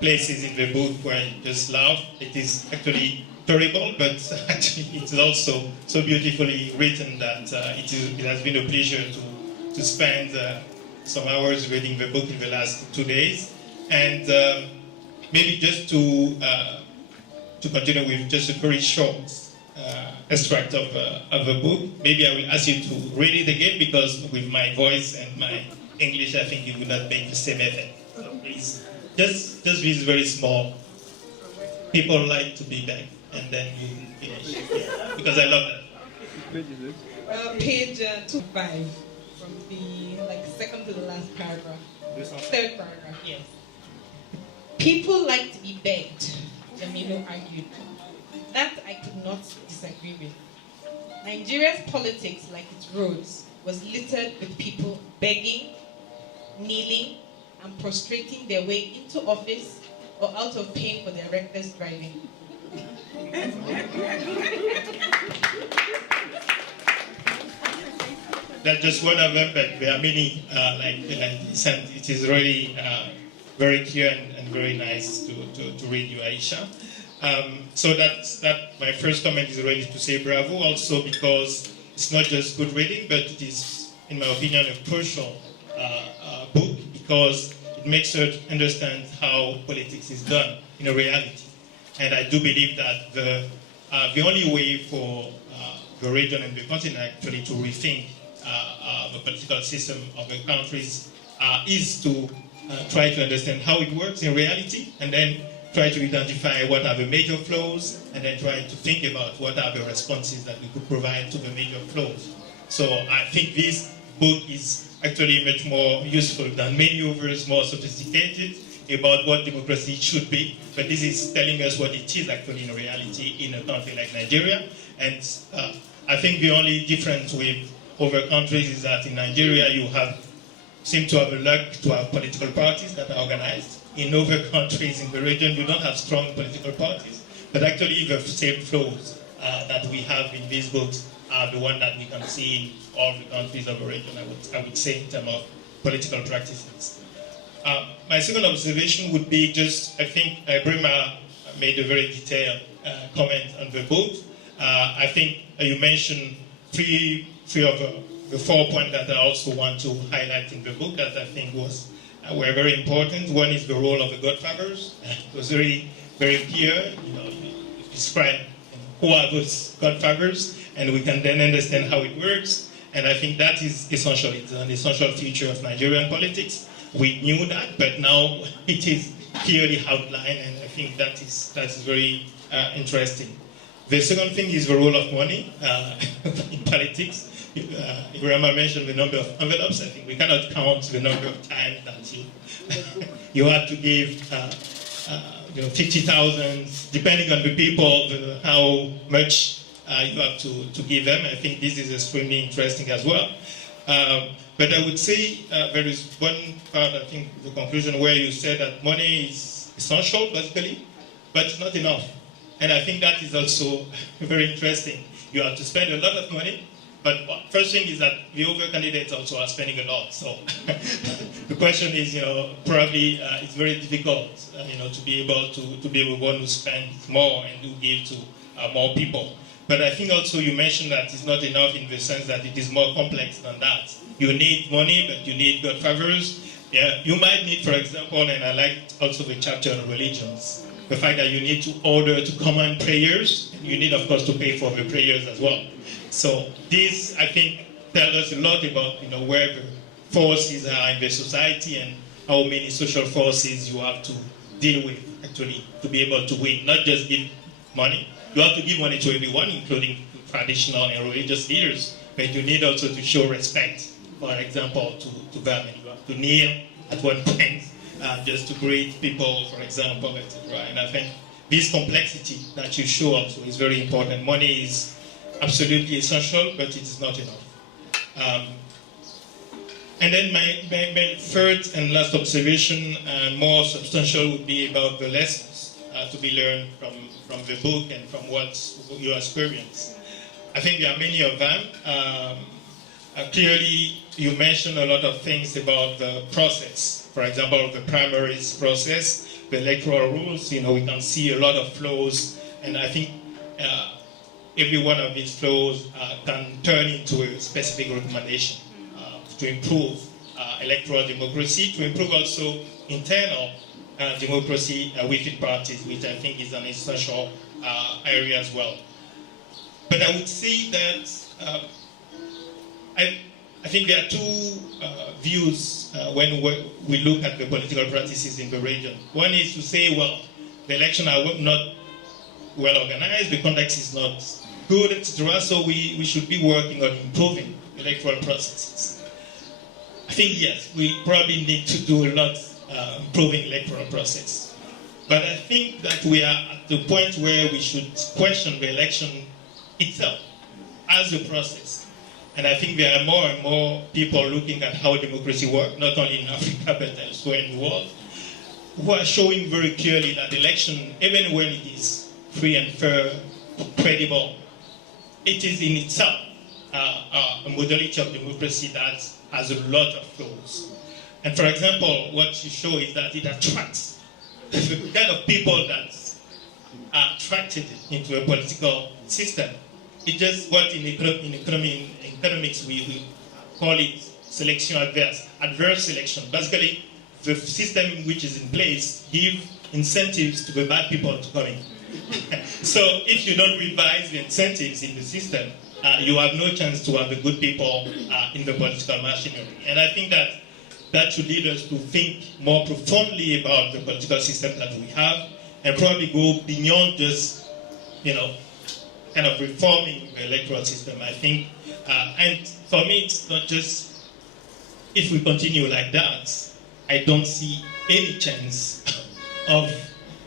places in the book where I just laugh. It is actually terrible, but actually it's also so beautifully written that it has been a pleasure to spend some hours reading the book in the last 2 days. And maybe just to continue with just a very short extract of the book, maybe I will ask you to read it again, because with my voice and my English, I think it would not make the same effect. So please, just this very small. People like to be back, and then you finish. Yeah, because I love that. Page 25, from the second to the last paragraph. Third paragraph, yes. People like to be begged, Jamilo argued. That I could not disagree with. Nigeria's politics, like its roads, was littered with people begging, kneeling, and prostrating their way into office or out of paying for their reckless driving. That's just one of them, but there are many like this, and it is really very clear and very nice to read you, Ayisha. So that my first comment is really to say bravo, also because it's not just good reading, but it is, in my opinion, a crucial book, because it makes us understand how politics is done in a reality. And I do believe that the only way for the region and the continent actually to rethink the political system of the countries is to try to understand how it works in reality, and then try to identify what are the major flaws, and then try to think about what are the responses that we could provide to the major flaws. So I think this book is actually much more useful than many others, more sophisticated about what democracy should be. But this is telling us what it is actually in reality in a country like Nigeria. And I think the only difference with other countries is that in Nigeria you seem to have the luck to have political parties that are organized. In other countries in the region, you don't have strong political parties. But actually, the same flaws that we have in these books are the one that we can see in all the countries of the region, I would say, in terms of political practices. My second observation would be just, I think Brima made a very detailed comment on the book. I think you mentioned three of the 4 points that I also want to highlight in the book that I think were very important. One is the role of the godfathers. It was very, very clear. You describe who are those godfathers, and we can then understand how it works. And I think that is essential. It's an essential feature of Nigerian politics. We knew that, but now it is clearly outlined, and I think that is very interesting. The second thing is the role of money in politics. Ibrahima mentioned the number of envelopes. I think we cannot count the number of times that you have to give 50,000, depending on the people, how much you have to give them. I think this is extremely interesting as well. But I would say there is one part, I think, the conclusion where you said that money is essential, basically, but not enough. And I think that is also very interesting. You have to spend a lot of money, But first thing is that the other candidates also are spending a lot. So the question is, probably it's very difficult, to be able to be the one who spends more and who give to more people. But I think also you mentioned that it's not enough in the sense that it is more complex than that. You need money, but you need God favors. Yeah, you might need, for example, and I liked also the chapter on religions, the fact that you need to order to command prayers, and you need, of course, to pay for the prayers as well. So this, I think, tells us a lot about where the forces are in the society and how many social forces you have to deal with, actually, to be able to win. Not just give money. You have to give money to everyone, including traditional and religious leaders, but you need also to show respect, for example, to them. And you have to kneel at one point just to greet people, for example, etc. And I think this complexity that you show also is very important. Money is absolutely essential, but it is not enough. And then my third and last observation, and more substantial, would be about the lessons to be learned from the book and from what you experience. I think there are many of them. Clearly, you mentioned a lot of things about the process. For example, the primaries process, the electoral rules. We can see a lot of flaws, and I think every one of these flaws can turn into a specific recommendation to improve electoral democracy, to improve also internal democracy within parties, which I think is an essential area as well. But I would say that I think there are two views when we look at the political practices in the region. One is to say, well, the elections are not well organized, the context is not good, etc. So we should be working on improving electoral processes. I think, yes, we probably need to do a lot improving electoral process. But I think that we are at the point where we should question the election itself as a process. And I think there are more and more people looking at how democracy works, not only in Africa but elsewhere in the world, who are showing very clearly that election, even when it is free and fair, credible, it is in itself a modality of democracy that has a lot of flaws. And for example, what you show is that it attracts the kind of people that are attracted into a political system. It's just what in economics we call it selection adverse selection. Basically, the system which is in place gives incentives to the bad people to come in. So if you don't revise the incentives in the system, you have no chance to have the good people in the political machinery. And I think that should lead us to think more profoundly about the political system that we have, and probably go beyond just, kind of reforming the electoral system, I think. And for me, it's not just, if we continue like that, I don't see any chance of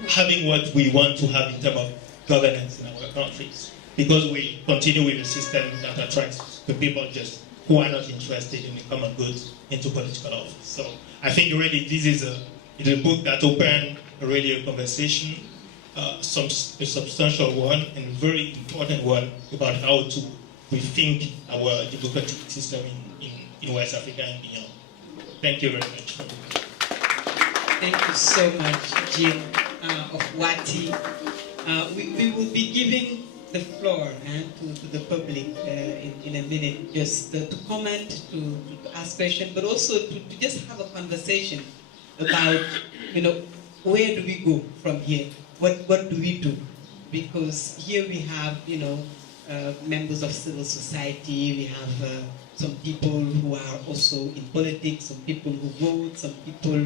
having what we want to have in terms of governance in our countries, because we continue with a system that attracts the people just who are not interested in the common good into political office. So I think really this is a book that opened really a conversation, a substantial one and a very important one about how to rethink our democratic system in West Africa and beyond. Thank you very much. Thank you so much, Jim of Wati. We will be giving the floor to the public in a minute, just to comment, to ask questions, but also to just have a conversation about, where do we go from here? What do we do? Because here we have, members of civil society, we have some people who are also in politics, some people who vote, some people,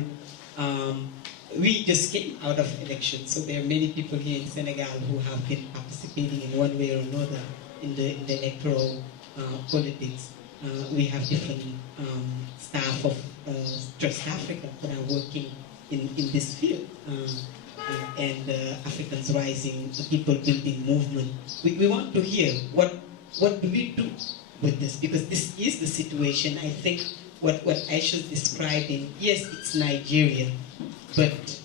we just came out of elections, so there are many people here in Senegal who have been participating in one way or another in the electoral politics. We have different staff of TrustAfrica that are working in this field. And Africans Rising, the People Building Movement. We want to hear what do we do with this, because this is the situation. I think what Ayisha is describing, yes, it's Nigeria, but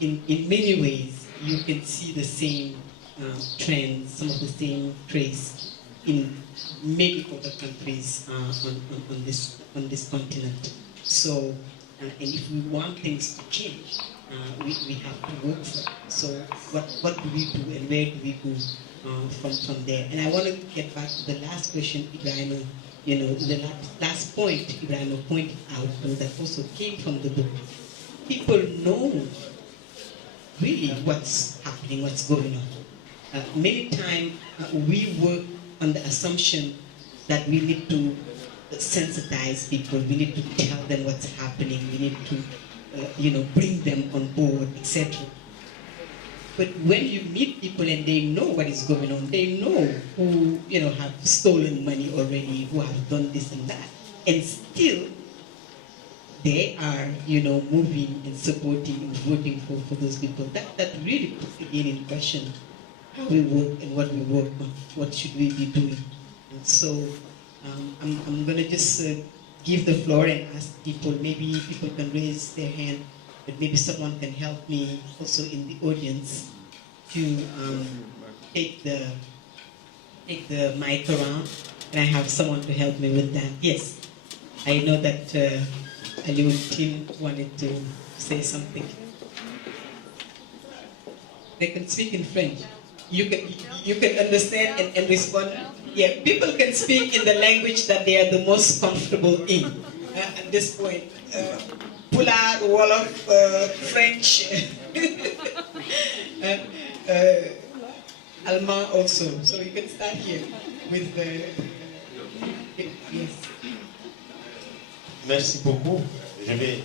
in many ways you can see the same trends, some of the same traits in many other countries on this continent. So, and if we want things to change, we have to work for it. So what do we do and where do we go from there? And I want to get back to the last question, Ibrahim, the last point Ibrahim pointed out that also came from the book. People know really what's happening, what's going on. Many times we work on the assumption that we need to sensitize people, we need to tell them what's happening, we need to bring them on board, etc. But when you meet people and they know what is going on, they know who have stolen money already, who have done this and that, and still they are moving and supporting and voting for those people. That really puts again in question how we work and what we work on, what should we be doing. And so I'm going to just give the floor and ask people, maybe people can raise their hand, but maybe someone can help me also in the audience to take the mic around, and I have someone to help me with that. Yes, I know that Aliu Tim wanted to say something. They can speak in French. You can understand and respond. Yeah, people can speak in the language that they are the most comfortable in. At this point, Pula, Wolof, French, Allemand also. So you can start here with the yes. Merci beaucoup. Je vais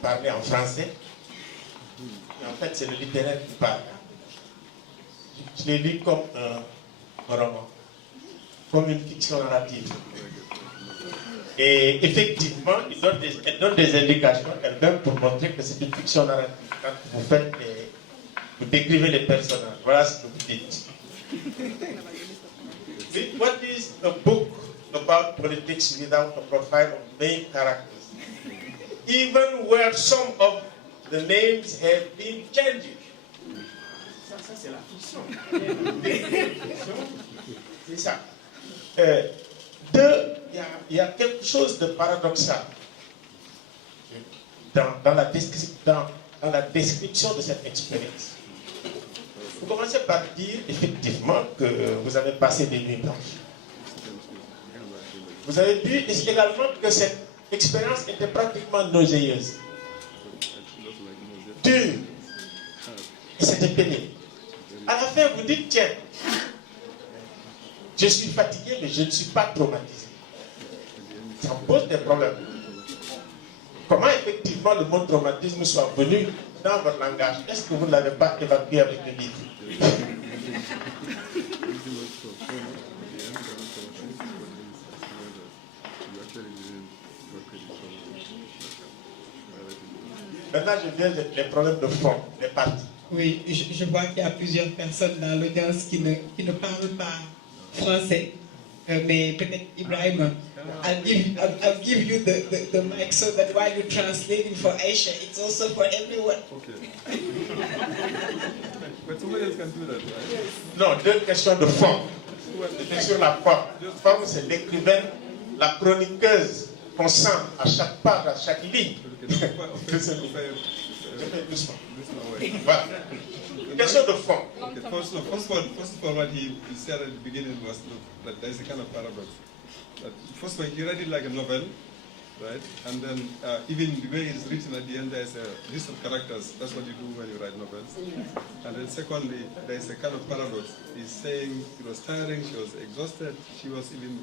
parler en français. Et en fait, c'est le littéraire qui parle. Je l'ai lu comme un roman, comme une fiction narrative. Et effectivement, il donne des indications elle-même pour montrer que c'est une fiction narrative. Quand vous décrivez les personnages, voilà ce que vous dites. What is a book about politics without a profile of main characters? Even where some of the names have been changed. Ça c'est la fiction. C'est ça. Il y a quelque chose de paradoxal dans la description de cette expérience. Vous commencez par dire effectivement que vous avez passé des nuits blanches. Vous avez dit également que cette expérience était pratiquement nauséeuse, dure, et c'était pénible. À la fin, vous dites, tiens, je suis fatigué, mais je ne suis pas traumatisé. Ça me pose des problèmes. Comment effectivement le mot traumatisme soit venu dans votre langage? Est-ce que vous ne l'avez pas évacué avec le livre? Maintenant, je viens des problèmes de fond, des parties. Oui, je vois qu'il y a plusieurs personnes dans l'audience qui ne parlent pas français. Mais peut-être Ibrahim, I'll give you the mic so that while you're translating for Aisha, it's also for everyone. Okay. But somebody else can do that, right? Non, deux questions de fond. Sur la forme. La forme, c'est l'écrivaine, la chroniqueuse qu'on sent à chaque page, à chaque ligne. Je fais doucement. Voilà. Question de fond. Okay, first of all, what he said at the beginning was that there is a kind of paradox. That first of all, he read it like a novel, right? And then even the way it's written at the end, there's a list of characters. That's what you do when you write novels. And then secondly, there's a kind of paradox. He's saying it was tiring, she was exhausted, she was even,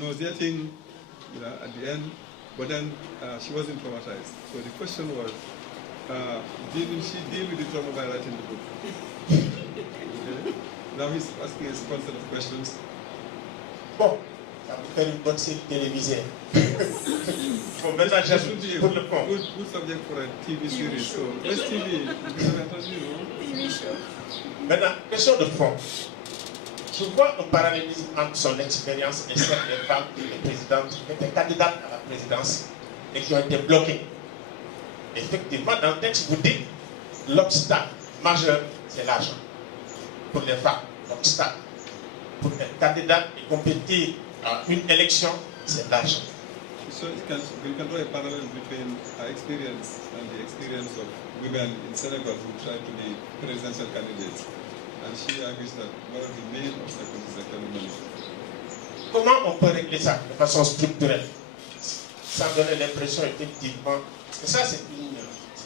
nauseating, at the end. But then she wasn't traumatized. So the question was, didn't she deal with the trauma by writing the book? Okay. Now he's asking a sequence of questions. Bon, ça vous fait une bonne série télévisée. Bon, maintenant, j'ajoute pour le fond. Good subject for a TV series. So, best TV, TV show. Maintenant, question de fond. Je vois un parallélisme entre son expérience et celle des femmes qui étaient candidates à la présidence et qui ont été bloquées. Effectivement, dans le texte, vous dites l'obstacle majeur, c'est l'argent. pour les femmes, l'obstacle pour être candidate et compétir à une élection, c'est l'argent. So we can draw a parallel between our experience and the experience of women in Senegal who try to be presidential candidates. And she argues that one of the main obstacles is economic. Comment on peut régler ça de façon structurelle, sans donner l'impression effectivement, parce que ça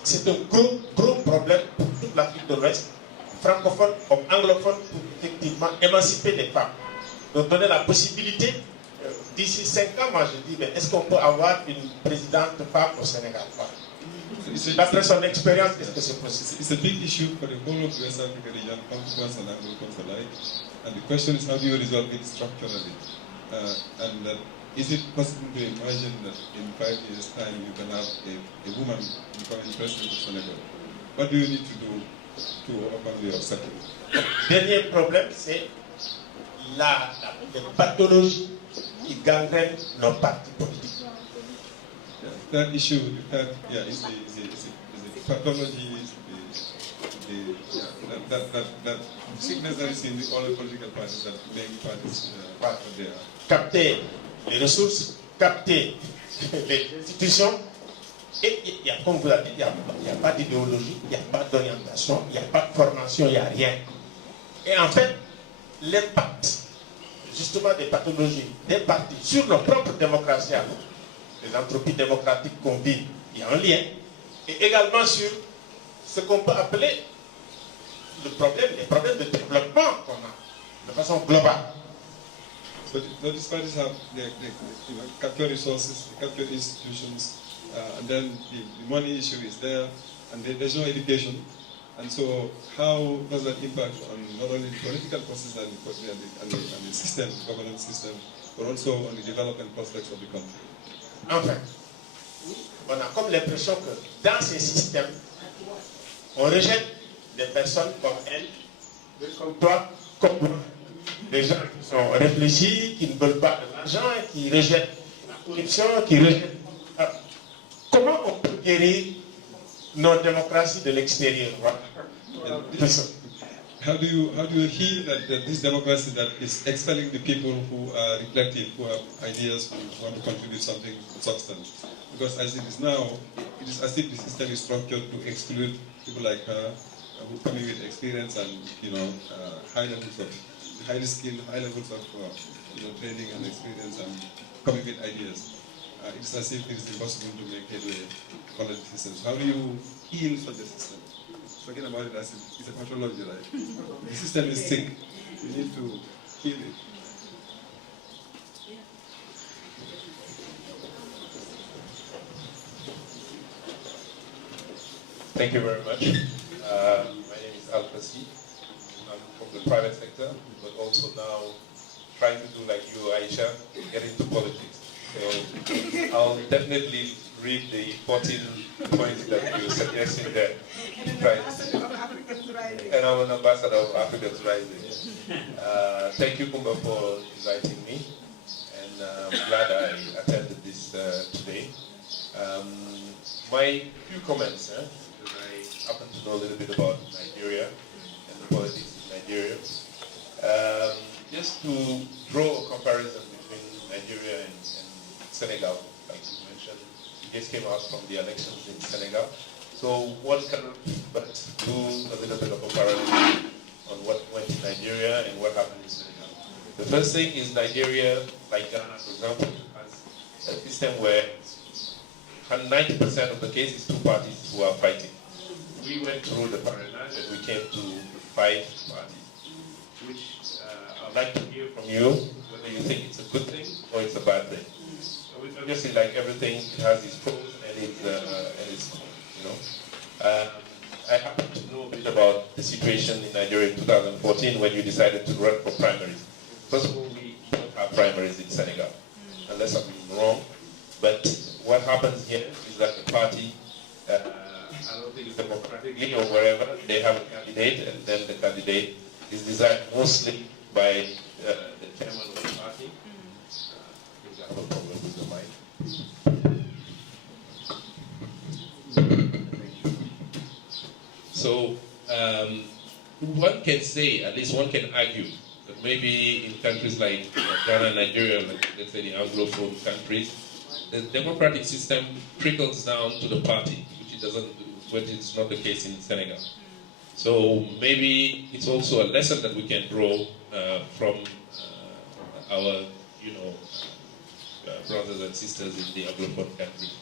c'est un gros problème pour toute l'Afrique de l'Ouest, francophone comme anglophone, pour effectivement émanciper les femmes. Donc donner la possibilité, d'ici 5 ans, moi je dis, mais est-ce qu'on peut avoir une présidente femme au Sénégal? D'après son expérience, est-ce que c'est possible? It's a big issue for the whole of the West African region, consequence and Anglophone alike. And the question is, how do you resolve it structurally? Is it possible to imagine that in 5 years' time you can have a woman becoming president of Senegal? What do you need to do to overcome the obstacles? Dernier problème, c'est la pathologie qui gangrène nos partis politiques. That issue, is the pathology, that sickness that is in all the political parties, that many parties part of their. Capter les ressources, capter les institutions, et il y a, comme vous l'avez dit, il n'y a pas d'idéologie, il n'y a pas d'orientation, il n'y a pas de formation, il n'y a rien. Et en fait, l'impact justement des pathologies des partis sur nos propres démocraties, les entropies démocratiques qu'on vit, il y a un lien, et également sur ce qu'on peut appeler les problèmes de développement qu'on a de façon globale. So these parties have they capture resources, they capture institutions, and then the money issue is there, and there's no education. And so how does that impact on not only the political process and the system, the governance system, but also on the development prospects of the country? Enfin, on a comme l'impression que dans ces systèmes, on rejette des personnes comme elle, comme toi, comme moi. Des gens qui sont réfléchis, qui ne veulent pas de l'argent, qui rejettent la corruption, qui rejettent... Comment on peut guérir nos démocraties de l'extérieur? How do you heal this democracy that is expelling the people who are reflective, who have ideas, who want to contribute something of substance? Because as it is now, it is as if the system is structured to exclude people like her, who come in with experience and highly skilled, high levels of training and experience and coming with ideas. It's as if it is impossible to make headway on the systems. How do you heal such a system? Talking about it as it's a pathology, right? The system is sick. You need to heal it. Thank you very much. My name is Al-Fasi. I'm from the private sector, but also now trying to do like you, Ayisha, get into politics. So I'll definitely read the 14 points that you suggested there. And I'm an ambassador of Africa's Rising. Thank you, Kumba, for inviting me. And I'm glad I attended this today. My few comments, because I happen to know a little bit about Nigeria and the politics in Nigeria. Just to draw a comparison between Nigeria and Senegal, like you mentioned, you just came out from the elections in Senegal. So one cannot but do a little bit of a parallel on what went in Nigeria and what happened in Senegal. The first thing is Nigeria, like Ghana, for example, has a system where 90% of the cases, two parties who are fighting. We went through the parrainage and we came to 5 parties, which I'd like to hear from you whether you think it's a good thing or it's a bad thing. Obviously, like everything, it has its pros and its cons, you know. I happen to know a bit about the situation in Nigeria in 2014 when you decided to run for primaries. First of all, we don't have primaries in Senegal, unless I'm wrong. But what happens here is that the party, I don't think it's democratically or wherever, they have a candidate, and then the candidate is decided mostly by the chairman of the party. I think I have a problem with the mic. So one can say, at least one can argue, that maybe in countries like Ghana, Nigeria, like let's say the Anglophone countries, the democratic system trickles down to the party, which it doesn't do, which is not the case in Senegal. So maybe it's also a lesson that we can draw from our, brothers and sisters in the Anglophone countries.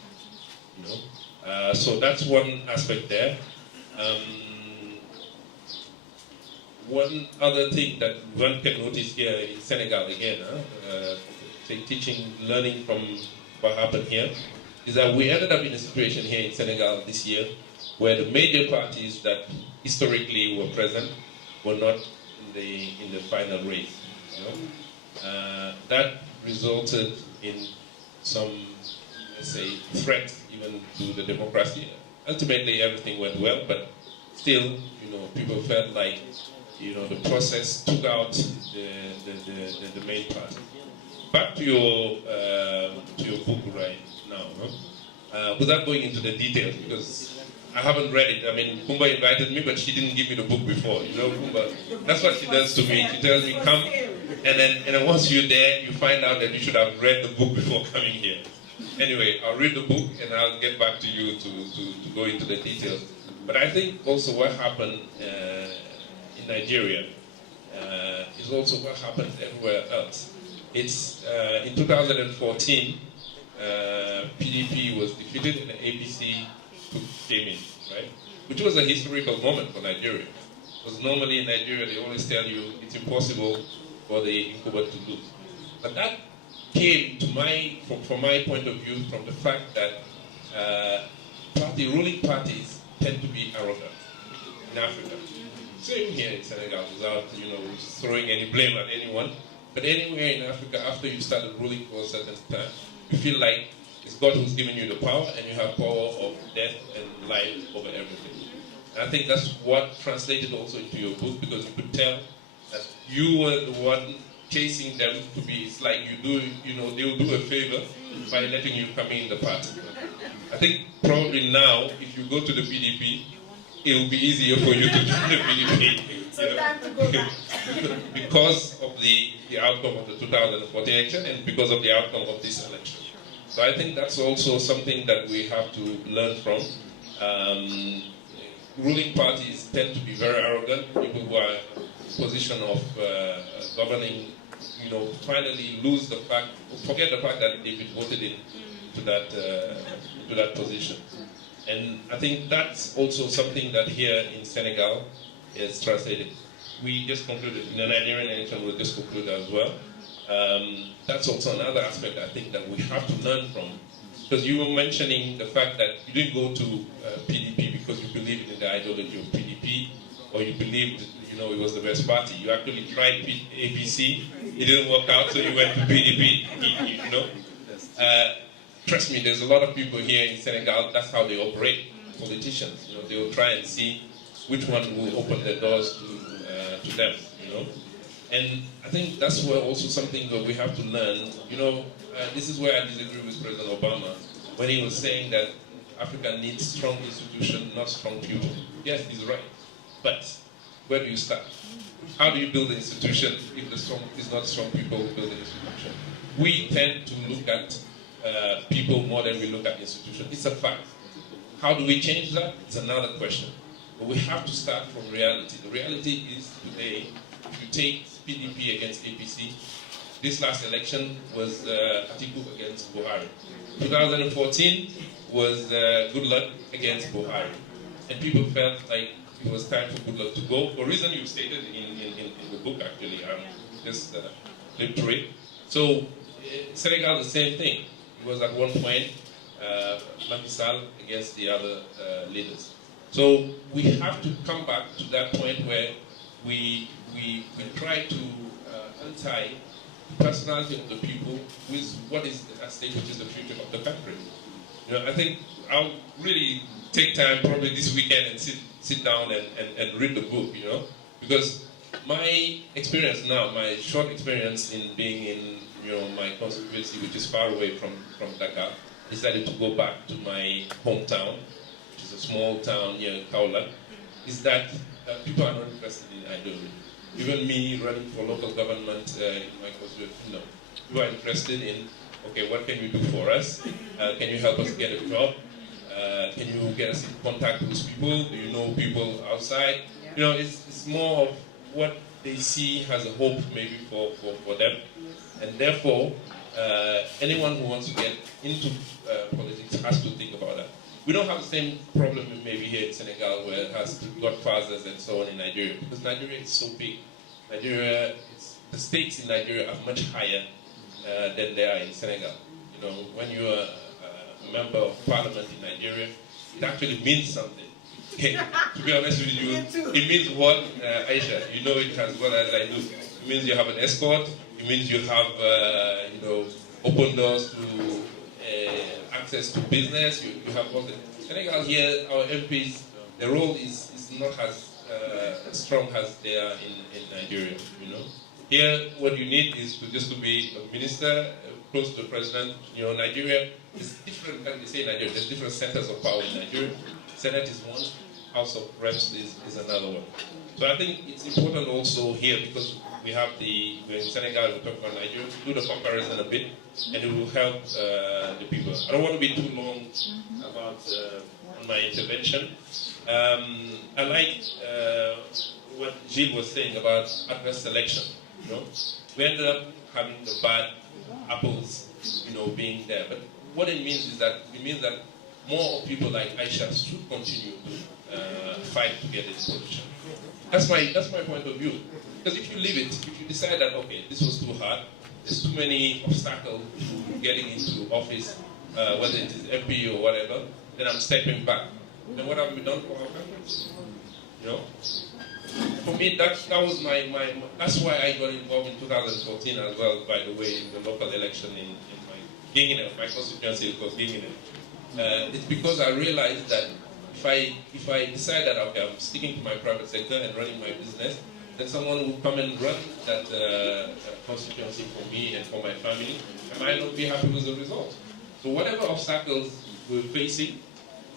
So that's one aspect there. One other thing that one can notice here in Senegal again, teaching, learning from what happened here, is that we ended up in a situation here in Senegal this year where the major parties that historically were present were not in the final race. That resulted in some, let's say, threat even to the democracy. Ultimately, everything went well, but still, people felt like, the process took out the main party. Back to your book right now, without going into the details, because I haven't read it. I mean, Kumba invited me, but she didn't give me the book before. Kumba, that's what she does to me. She tells me, come, and then once you're there, you find out that you should have read the book before coming here. Anyway, I'll read the book and I'll get back to you to go into the details. But I think also what happened in Nigeria is also what happened everywhere else. It's in 2014, PDP was defeated and the APC came in, right? Which was a historical moment for Nigeria. Because normally in Nigeria they always tell you it's impossible for the incumbent to lose. But that came to from my point of view, from the fact that ruling parties tend to be arrogant in Africa. Same here in Senegal, without throwing any blame at anyone. But anywhere in Africa, after you started ruling for a certain time, you feel like it's God who's given you the power, and you have power of death and life over everything. And I think that's what translated also into your book, because you could tell that you were the one chasing them to be. It's like they will do a favor by letting you come in the party. I think probably now, if you go to the PDP, it will be easier for you to join the PDP. Because of the outcome of the 2014 election and because of the outcome of this election. So I think that's also something that we have to learn from. Ruling parties tend to be very arrogant. People who are in position of governing, finally forget the fact that they've been voted in to that position. And I think that's also something that here in Senegal is translated. We just concluded, in the Nigerian election, we'll just conclude as well. That's also another aspect I think that we have to learn from. Because you were mentioning the fact that you didn't go to PDP because you believed in the ideology of PDP, or you believed, it was the best party. You actually tried APC, it didn't work out, so you went to PDP, Trust me, there's a lot of people here in Senegal, that's how they operate, politicians. They will try and see which one will open the doors to them, And I think that's where also something that we have to learn. This is where I disagree with President Obama when he was saying that Africa needs strong institutions, not strong people. Yes, he's right. But where do you start? How do you build an institution if it's not strong people who build the institution? We tend to look at people more than we look at institutions. It's a fact. How do we change that? It's another question. But we have to start from reality. The reality is today, if you take PDP against APC, this last election was Atiku against Buhari. 2014 was Good Luck against Buhari. And people felt like it was time for Good Luck to go, for a reason you stated in the book, actually. Just lived through it. So, Senegal, the same thing. It was at one point Macky Sall against the other leaders. So we have to come back to that point where we try to untie the personality of the people with what is at stake, which is the future of the country. I think I'll really take time probably this weekend and sit down and read the book, because my experience now, my short experience in being in my constituency, which is far away from Dakar, decided to go back to my hometown, which is a small town near Kaolack, is that people are not interested in ideology. Even me running for local government in my constituency, no. People are interested in, okay, what can you do for us? Can you help us get a job? Can you get us in contact with people? Do you know people outside? You know, it's more of what they see as a hope maybe for them. And therefore, anyone who wants to get into politics has to think about that. We don't have the same problem maybe here in Senegal where it has godfathers and so on in Nigeria, because Nigeria is so big. Nigeria, the stakes in Nigeria are much higher than they are in Senegal. You know, when you are a member of parliament in Nigeria, it actually means something. Okay. To be honest with you, it means what, Ayisha, you know it as well as I do. It means you have an escort. It means you have, you know, open doors to access to business. You have all the Senegal here. Our MPs, the role is not as strong as they are in Nigeria. You know, here what you need is just to be a minister close to the president. You know, Nigeria is different. Like they say in Nigeria, there's different centers of power in Nigeria. Senate is one. House of Reps is another one. So I think it's important also here, because we're in Senegal, we talk about Nigeria, to do the comparison a bit, and it will help the people. I don't want to be too long about my intervention. I like what Gilles was saying about adverse selection. You know, we ended up having the bad apples, you know, being there. But what it means is that more people like Ayisha should continue to fight to get this position. That's my point of view. Because if you leave it, if you decide that, okay, this was too hard, there's too many obstacles to getting into office, whether it is MP or whatever, then I'm stepping back. Then what have we done for our country? You know? For me, that was that's why I got involved in 2014 as well, by the way, in the local election in my constituency, of course, Guinea. It's because I realized that if I decide that, okay, I'm sticking to my private sector and running my business, then someone will come and run that constituency for me and for my family, I might not be happy with the result. So whatever obstacles we're facing,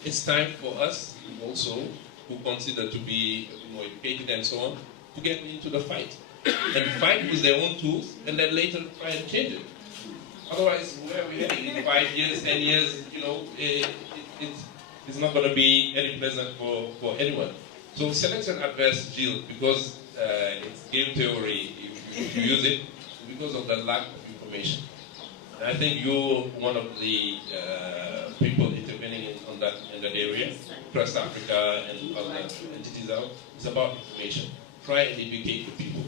it's time for us also, who consider to be more educated and so on, to get into the fight. And fight with their own tools, and then later try and change it. Otherwise, where are we heading in 5 years, 10 years, you know, it's not going to be any pleasant for anyone. So selection adverse, Gilles, because it's game theory, if you use it, because of the lack of information. And I think you're one of the people intervening in that area. TrustAfrica and other entities out. It's about information. Try and educate the people.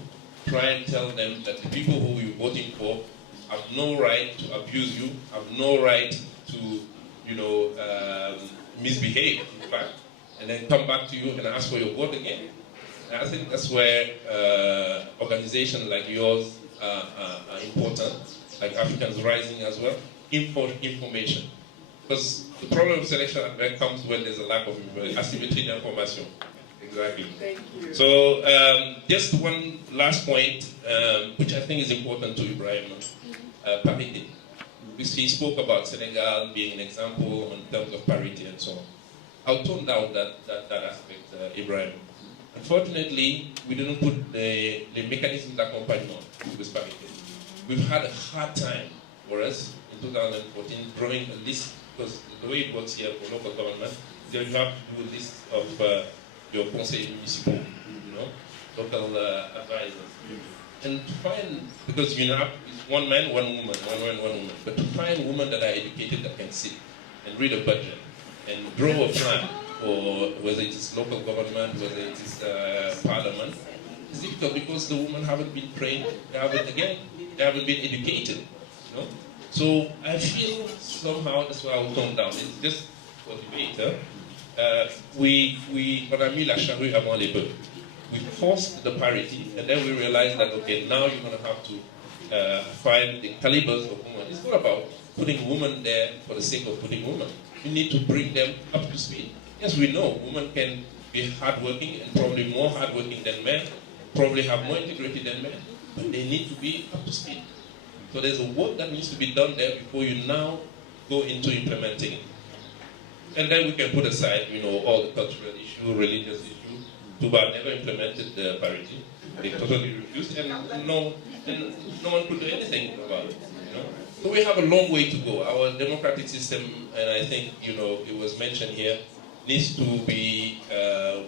Try and tell them that the people who you're voting for have no right to abuse you, have no right to, you know, misbehave, in fact, and then come back to you and ask for your vote again. And I think that's where organizations like yours are important, like Africans Rising as well. Information. Because the problem of selection comes when there's a lack of asymmetry in information. Exactly. Thank you. So just one last point, which I think is important to Ibrahim, parity. He spoke about Senegal being an example in terms of parity and so on. I'll tone down that aspect, Ibrahim. Unfortunately, we didn't put the mechanism d'accompagnement with parity. We've had a hard time for us in 2014 drawing a list, because the way it works here for local government, you have to do a list of your conseils municipaux, you know, local advisors. And to find, because you know, one man, one woman, one man, one woman, but to find women that are educated that can sit and read a budget and draw a plan for whether it is local government, whether it is parliament, it's difficult because the women haven't been trained, they haven't been educated, you know. So I feel somehow, that's why I will tone down, it's just for debate, on a mis la charrue avant les bœufs. We forced the parity, and then we realized that, okay, now you're going to have to find the calibers of women. It's not about putting women there for the sake of putting women. You need to bring them up to speed. Yes, we know women can be hardworking and probably more hardworking than men, probably have more integrity than men, but they need to be up to speed. So there's a work that needs to be done there before you now go into implementing it. And then we can put aside, you know, all the cultural issue, religious issue, Tuba never implemented the parity. They totally refused, and no one could do anything about it. You know? So we have a long way to go. Our democratic system, and I think it was mentioned here, needs to be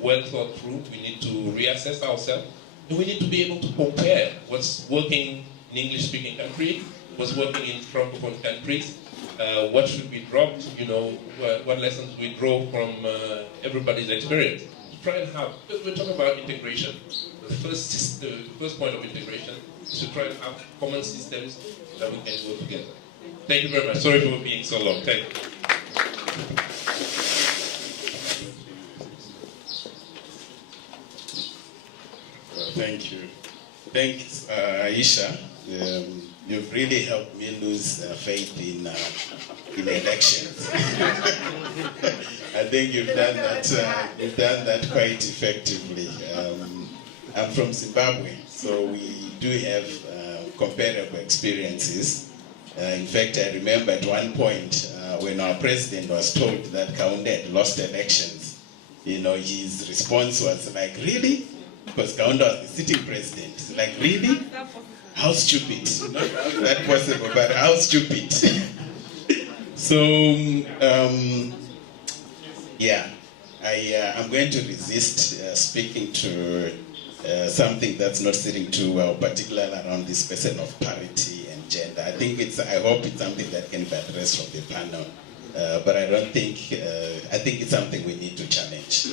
well thought through. We need to reassess ourselves, and we need to be able to compare what's working in English-speaking countries, what's working in Francophone countries, what should be dropped, what lessons we draw from everybody's experience. Try and have, because we're talking about integration. The first point of integration is to try and have common systems that we can work together. Thank you very much. Sorry for being so long. Thank you. Thank you. Thanks, Ayisha. You've really helped me lose faith in elections. I think you've done that quite effectively. I'm from Zimbabwe, so we do have comparable experiences. In fact, I remember at one point when our president was told that Kaunda had lost elections, his response was like, really? Because Kaunda was the sitting president. Like, really? How stupid. Not that possible, but how stupid. So, I'm going to resist speaking to something that's not sitting too well, particularly around this question of parity and gender. I hope it's something that can be addressed from the panel, but I think it's something we need to challenge.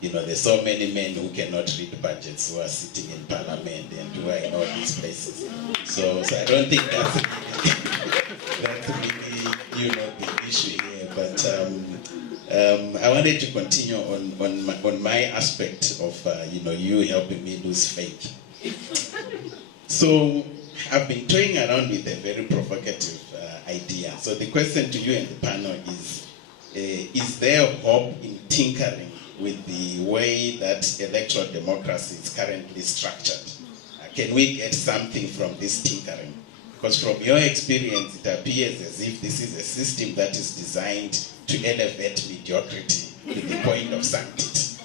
There's so many men who cannot read budgets who are sitting in parliament and who are in all these places. So I don't think that's really the issue here. But I wanted to continue on my aspect of you helping me lose faith. So I've been toying around with a very provocative idea. So the question to you and the panel is there hope in tinkering with the way that electoral democracy is currently structured? Can we get something from this tinkering? Because from your experience, it appears as if this is a system that is designed to elevate mediocrity to the point of sanctity.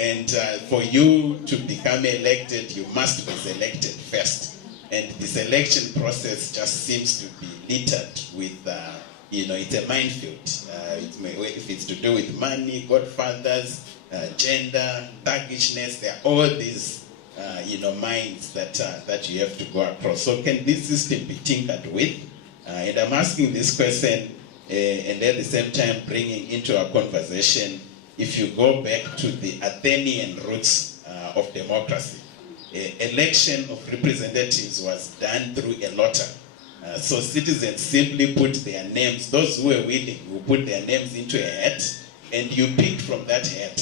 And for you to become elected, you must be selected first. And the selection process just seems to be littered with it's a minefield. If it's to do with money, godfathers, gender, thuggishness, there are all these, mines that you have to go across. So can this system be tinkered with? And I'm asking this question, and at the same time bringing into our conversation, if you go back to the Athenian roots of democracy, election of representatives was done through a lottery. So citizens simply put their names, those who were willing will put their names into a hat, and you pick from that hat.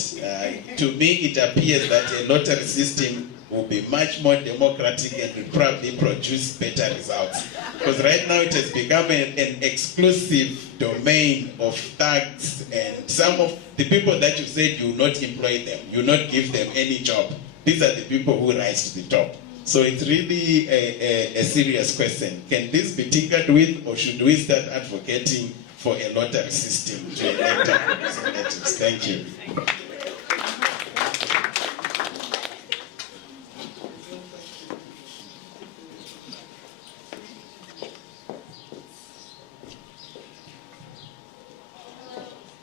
To me, it appears that a lottery system will be much more democratic and will probably produce better results. Because right now it has become an exclusive domain of thugs, and some of the people that you said you will not employ them, you will not give them any job. These are the people who rise to the top. So it's really a serious question. Can this be tinkered with, or should we start advocating for a lottery system to elect our representatives? Thank you.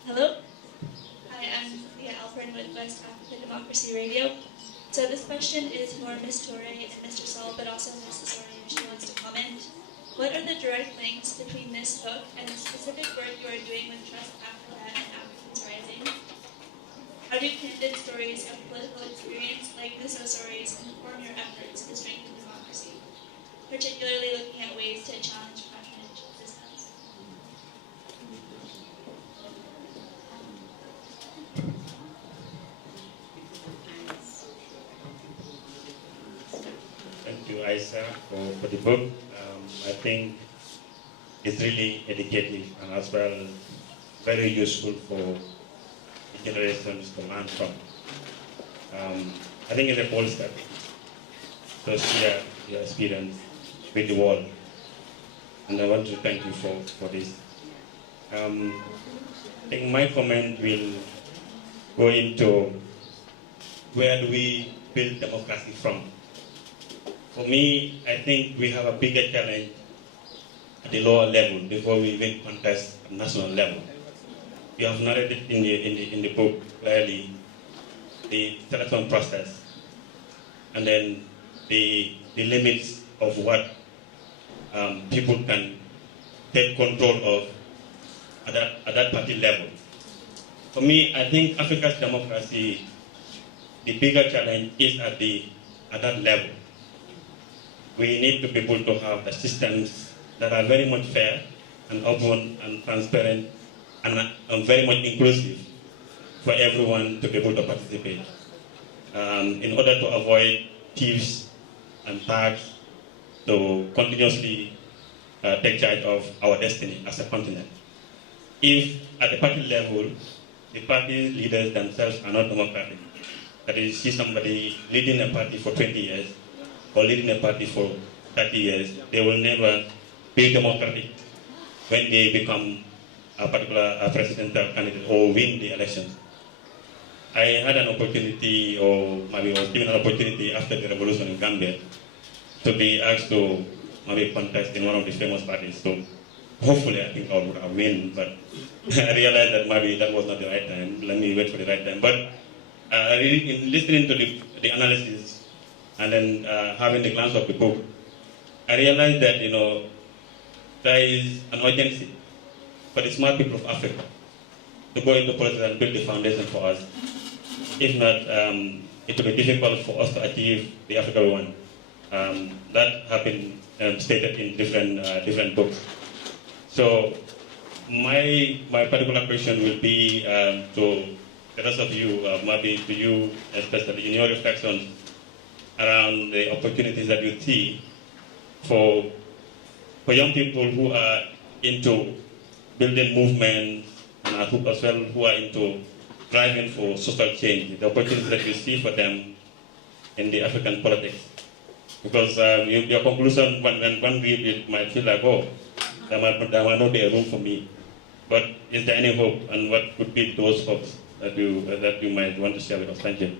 Hello. Hi, I'm with West Africa Democracy Radio. So this question is for Ms. Torre and Mr. Saul, but also Ms. Osori if she wants to comment. What are the direct links between this book and the specific work you are doing with TrustAfrica and Africans Rising? How do candid stories of political experience like Ms. Osori's inform your efforts to strengthen democracy, particularly looking at ways to challenge patronage systems? Thank you, Ayisha, for the book. I think it's really educative and as well very useful for the generations to learn from. I think it's a bold step to share your experience with the world, and I want to thank you for this. I think my comment will go into where do we build democracy from? For me, I think we have a bigger challenge at the lower level before we even contest at national level. You have narrated in the book clearly the selection process and then the limits of what people can take control of at that party level. For me, I think Africa's democracy, the bigger challenge is at that level. We need to be able to have the systems that are very much fair and open and transparent and very much inclusive for everyone to be able to participate. In order to avoid thieves and thugs to continuously take charge of our destiny as a continent. If at the party level, the party leaders themselves are not democratic, that is, you see somebody leading a party for 20 years or leading a party for 30 years, they will never be democratic when they become a particular presidential candidate or win the election. I had an opportunity, or maybe was given an opportunity after the revolution in Gambia to be asked to maybe contest in one of the famous parties. So hopefully I think I would have win, but I realized that maybe that was not the right time. Let me wait for the right time. But in listening to the analysis and then having the glance of the book, I realized that, you know, there is an urgency for the smart people of Africa to go into politics and build the foundation for us. If not, it will be difficult for us to achieve the Africa we want. That have been stated in different books. So my particular question will be to the rest of you, maybe to you especially, in your reflection around the opportunities that you see for young people who are into building movements and who as well who are into driving for social change, the opportunities that you see for them in the African politics. Because your conclusion, when one read it, might feel like, oh, there might not be a room for me. But is there any hope, and what would be those hopes that you might want to share with us? Thank you.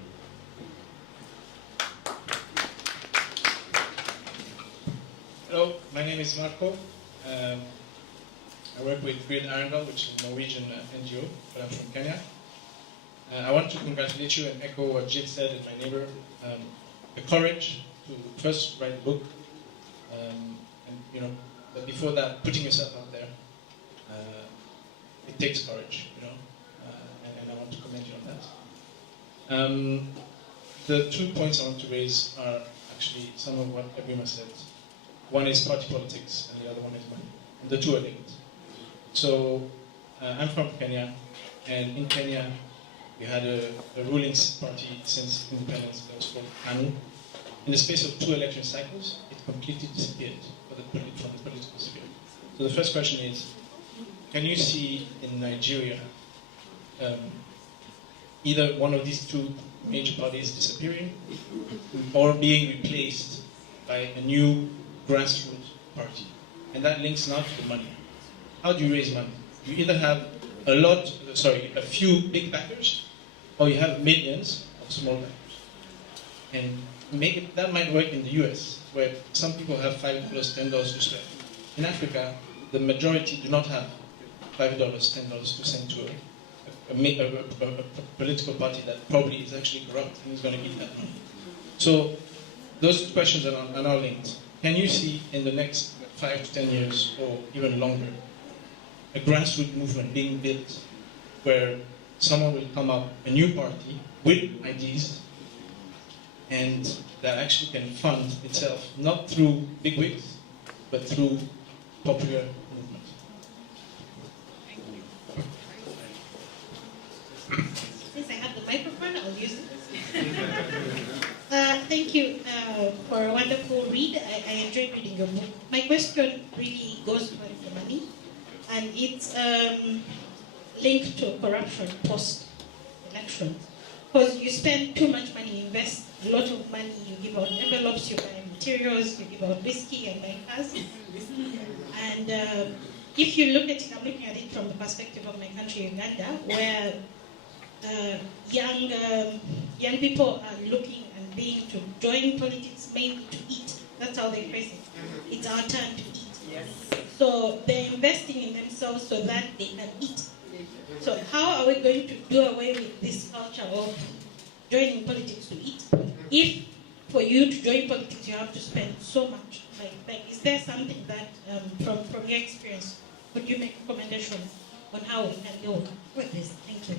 Hello, my name is Marco. I work with Green Arundel, which is a Norwegian NGO, but I'm from Kenya. I want to congratulate you and echo what Jill said and my neighbor. The courage to first write a book, and you know, but before that, putting yourself out there, it takes courage, you know, and I want to commend you on that. The 2 points I want to raise are actually some of what Ebima said. One is party politics, and the other one is money. And the two are linked. So, I'm from Kenya, and in Kenya, we had a ruling party since independence that was called KANU. In the space of 2 election cycles, it completely disappeared from the political sphere. So the first question is, can you see in Nigeria either one of these 2 major parties disappearing or being replaced by a new grassroots party? And that links now to the money. How do you raise money? You either have a few big backers, or you have millions of small backers. And that might work in the US, where some people have $5, $10 to spend. In Africa, the majority do not have $5, $10 to send to a political party that probably is actually corrupt and is going to eat that money. So those questions are now linked. Can you see in the next 5 to 10 years, or even longer, a grassroots movement being built where someone will come up, a new party, with ideas, and that actually can fund itself, not through big wigs, but through popular movement? Since I have the microphone, I'll use it. Thank you for a wonderful read. I enjoyed reading your book. My question really goes for the money, and it's linked to corruption post-election. Because you spend too much money, you invest a lot of money, you give out envelopes, you buy materials, you give out whiskey and buy cars. And if you look at it, I'm looking at it from the perspective of my country, Uganda, where young young people are looking and being to join politics mainly to eat. That's how they phrase it. It's our turn to eat. Yes. So they're investing in themselves so that they can eat. So how are we going to do away with this culture of joining politics to eat? If for you to join politics you have to spend so much, like is there something that from your experience would you make a recommendation on how we can deal with this? Thank you.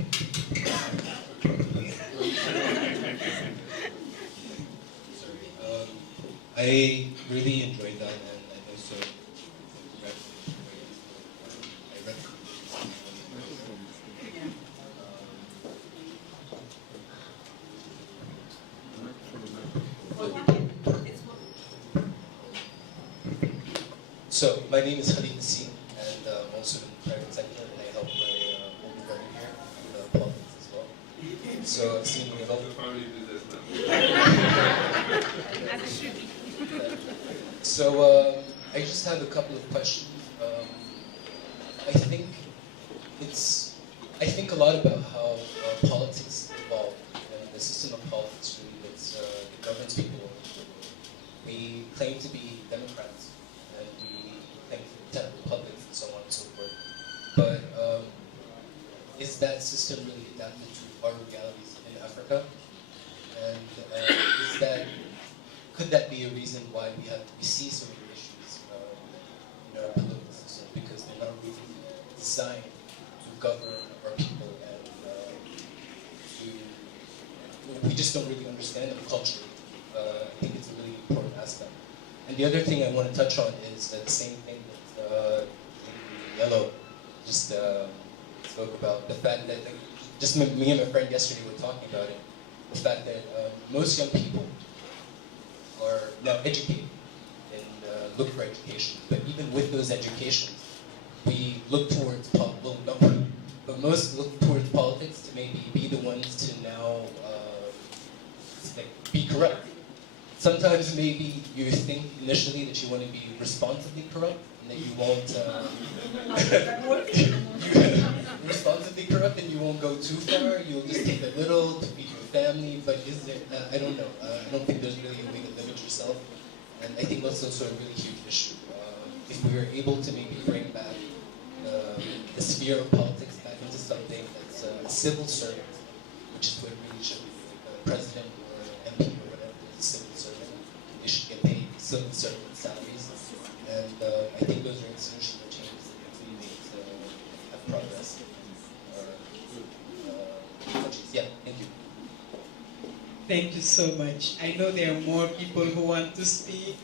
I really enjoyed that, and I also read So, my name is Khalid Nassim, and I'm also in the private sector, and I help my older brother here with politics as well. So, I've seen a lot of family business now. As it should be. So, I just have a couple of questions. I think a lot about how politics evolved, and the system of politics really it governs people. We claim to be Democrats, and we claim to be republics, and so on and so forth. But is that system really adapted to our realities in Africa? And could that be a reason why we see so many issues in our political system, because they're not really designed to govern our people, and we just don't really understand them culturally. I think it's a really important aspect. And the other thing I want to touch on is the same thing that Yellow just spoke about, the fact that just me and my friend yesterday were talking about it, the fact that most young people are now educated and look for education. But even with those educations, we look towards but most look towards politics to maybe be the ones to now be corrupt. Sometimes maybe you think initially that you want to be responsibly corrupt, and that you won't responsibly corrupt, and you won't go too far. You'll just take a little to feed your family. But is there? I don't know. I don't think there's really a way to limit yourself, and I think that's also a really huge issue. If we were able to maybe bring back the sphere of politics back into something that's a civil servant, which is what it really should be, like a president or MP or whatever, is a civil servant. They should get paid civil servant salaries, and I think those are institutional changes that really need to have progress. Yeah, thank you. Thank you so much. I know there are more people who want to speak.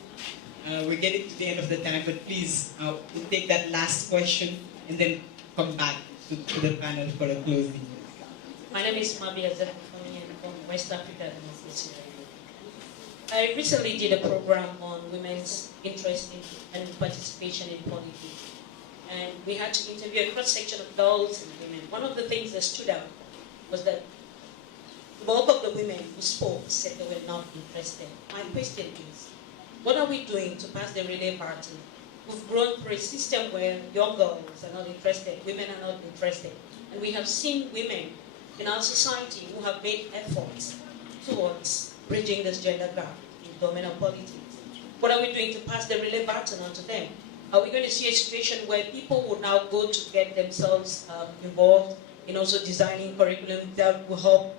We're getting to the end of the time, but please, we'll take that last question and then come back to the panel for a closing. My name is Mabi Azef from West Africa. I recently did a program on women's interest in and participation in politics. And we had to interview a cross-section of girls and women. One of the things that stood out was that the bulk of the women who spoke said they were not interested. My question is, what are we doing to pass the relay baton? We've grown through a system where young girls are not interested, women are not interested. And we have seen women in our society who have made efforts towards bridging this gender gap in the domain of politics. What are we doing to pass the relay baton on to them? Are we going to see a situation where people will now go to get themselves involved in also designing curriculum that will help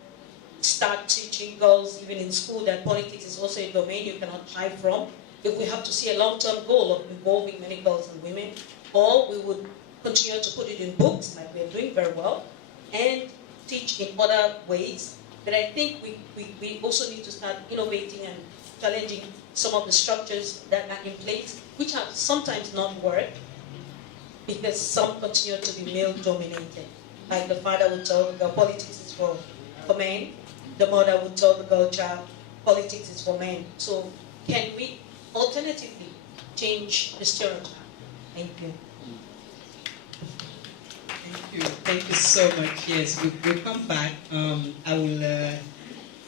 start teaching girls even in school that politics is also a domain you cannot hide from? If we have to see a long-term goal of involving many girls and women, or we would continue to put it in books like we're doing very well and teach in other ways. But I think we also need to start innovating and challenging some of the structures that are in place, which have sometimes not worked because some continue to be male-dominated. Like the father would tell the girl, politics is for men. The mother would tell the girl child, politics is for men. So can we alternatively change the stereotype? Thank you. Thank you. Thank you so much. Yes, we'll come back. I will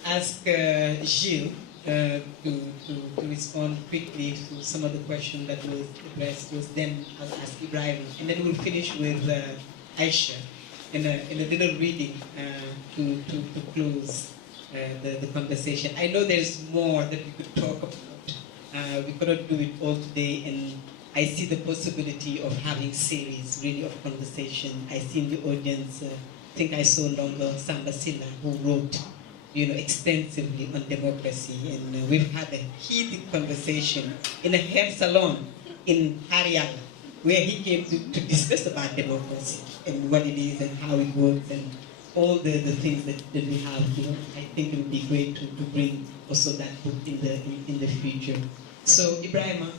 ask Gilles to respond quickly to some of the questions that was addressed. Then I'll ask Ibrahim, and then we'll finish with Ayisha in a little reading to close the conversation. I know there's more that we could talk about. We cannot do it all today, and I see the possibility of having series really of conversation. I see in the audience, I think I saw Longo Sambasila, who wrote extensively on democracy, and we've had a heated conversation in a hair salon in Haryana, where he came to discuss about democracy and what it is and how it works and all the things that we have. I think it would be great to bring also that book in the future. So Ibrahima,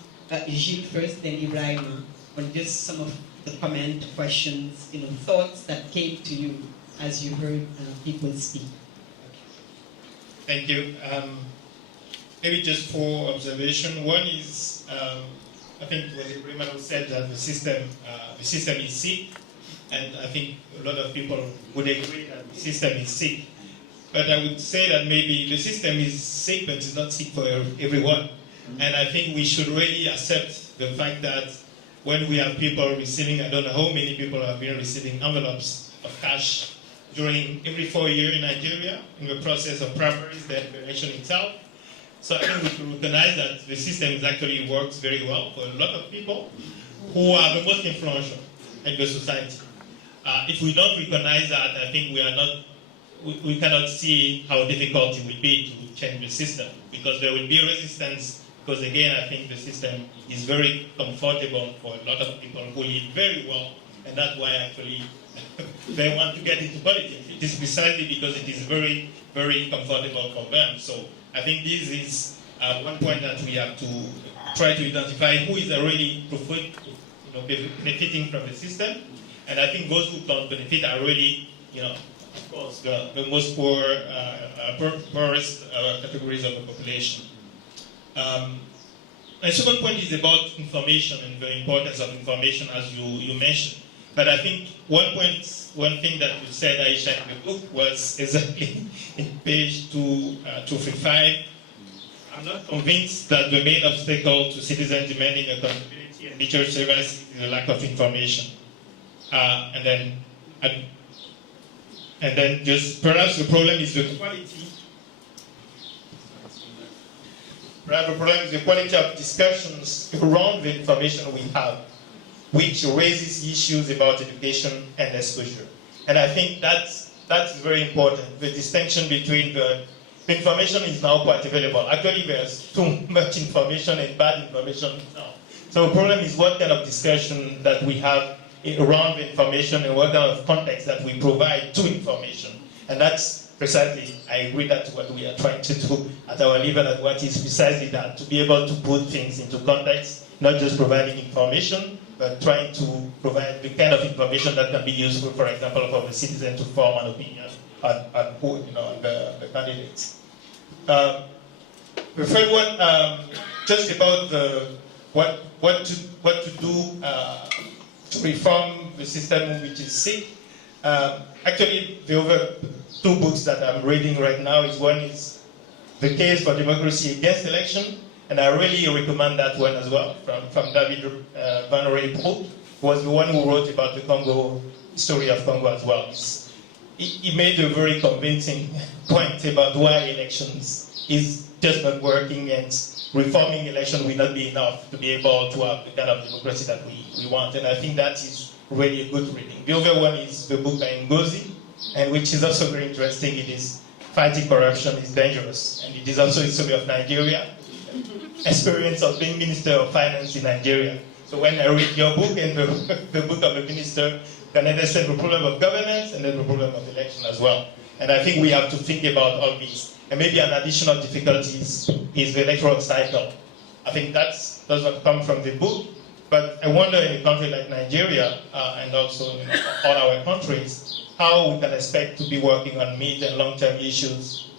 Gilles first, then Ibrahima, on just some of the comment, questions, thoughts that came to you as you heard people speak. Thank you. Maybe just 4 observations. One is, I think it was Ibrahima who said that the system is sick, and I think a lot of people would agree that the system is sick. But I would say that maybe the system is sick, but it's not sick for everyone. And I think we should really accept the fact that when we have people receiving, I don't know how many people have been receiving envelopes of cash during every 4 years in Nigeria, in the process of primaries, the election itself. So I think we should recognize that the system actually works very well for a lot of people who are the most influential in the society. If we don't recognize that, I think we cannot see how difficult it will be to change the system, because there will be resistance, because again, I think the system is very comfortable for a lot of people who live very well, and that's why actually they want to get into politics. It is precisely because it is very, very comfortable for them. So I think this is one point that we have to try to identify who is really benefiting from the system. And I think those who don't benefit are really, of course, the most poorest categories of the population. My second point is about information and the importance of information, as you mentioned. But I think one thing that you said, Ayisha, in the book was exactly in page 255. I'm not convinced that the main obstacle to citizens demanding accountability and digital service is the lack of information. And then just perhaps the problem is the quality. Perhaps the problem is the quality of discussions around the information we have, which raises issues about education and exposure. And I think that's very important. The distinction between the information is now quite available. Actually, there's too much information and bad information now. So the problem is what kind of discussion that we have around the information and what kind of context that we provide to information. And that's precisely, I agree that's what we are trying to do at our level, at what is precisely that, to be able to put things into context, not just providing information, but trying to provide the kind of information that can be useful, for example, for the citizen to form an opinion on who, the candidates. The third one, just about what to do to reform the system which is sick. Actually, the other 2 books that I'm reading right now one is The Case for Democracy Against Election, and I really recommend that one as well, from David Van Rooyen, who was the one who wrote about the Congo, story of Congo as well. He made a very convincing point about why elections is just not working, and reforming election will not be enough to be able to have the kind of democracy that we want. And I think that is really a good reading. The other one is the book by Ngozi, and which is also very interesting. It is Fighting Corruption is Dangerous, and it is also a story of Nigeria, experience of being Minister of Finance in Nigeria. So when I read your book and the book of the minister, you can understand the problem of governance and then the problem of election as well. And I think we have to think about all these. And maybe an additional difficulty is the electoral cycle. I think that does not come from the book, but I wonder in a country like Nigeria, and also in all our countries, how we can expect to be working on mid and long-term issues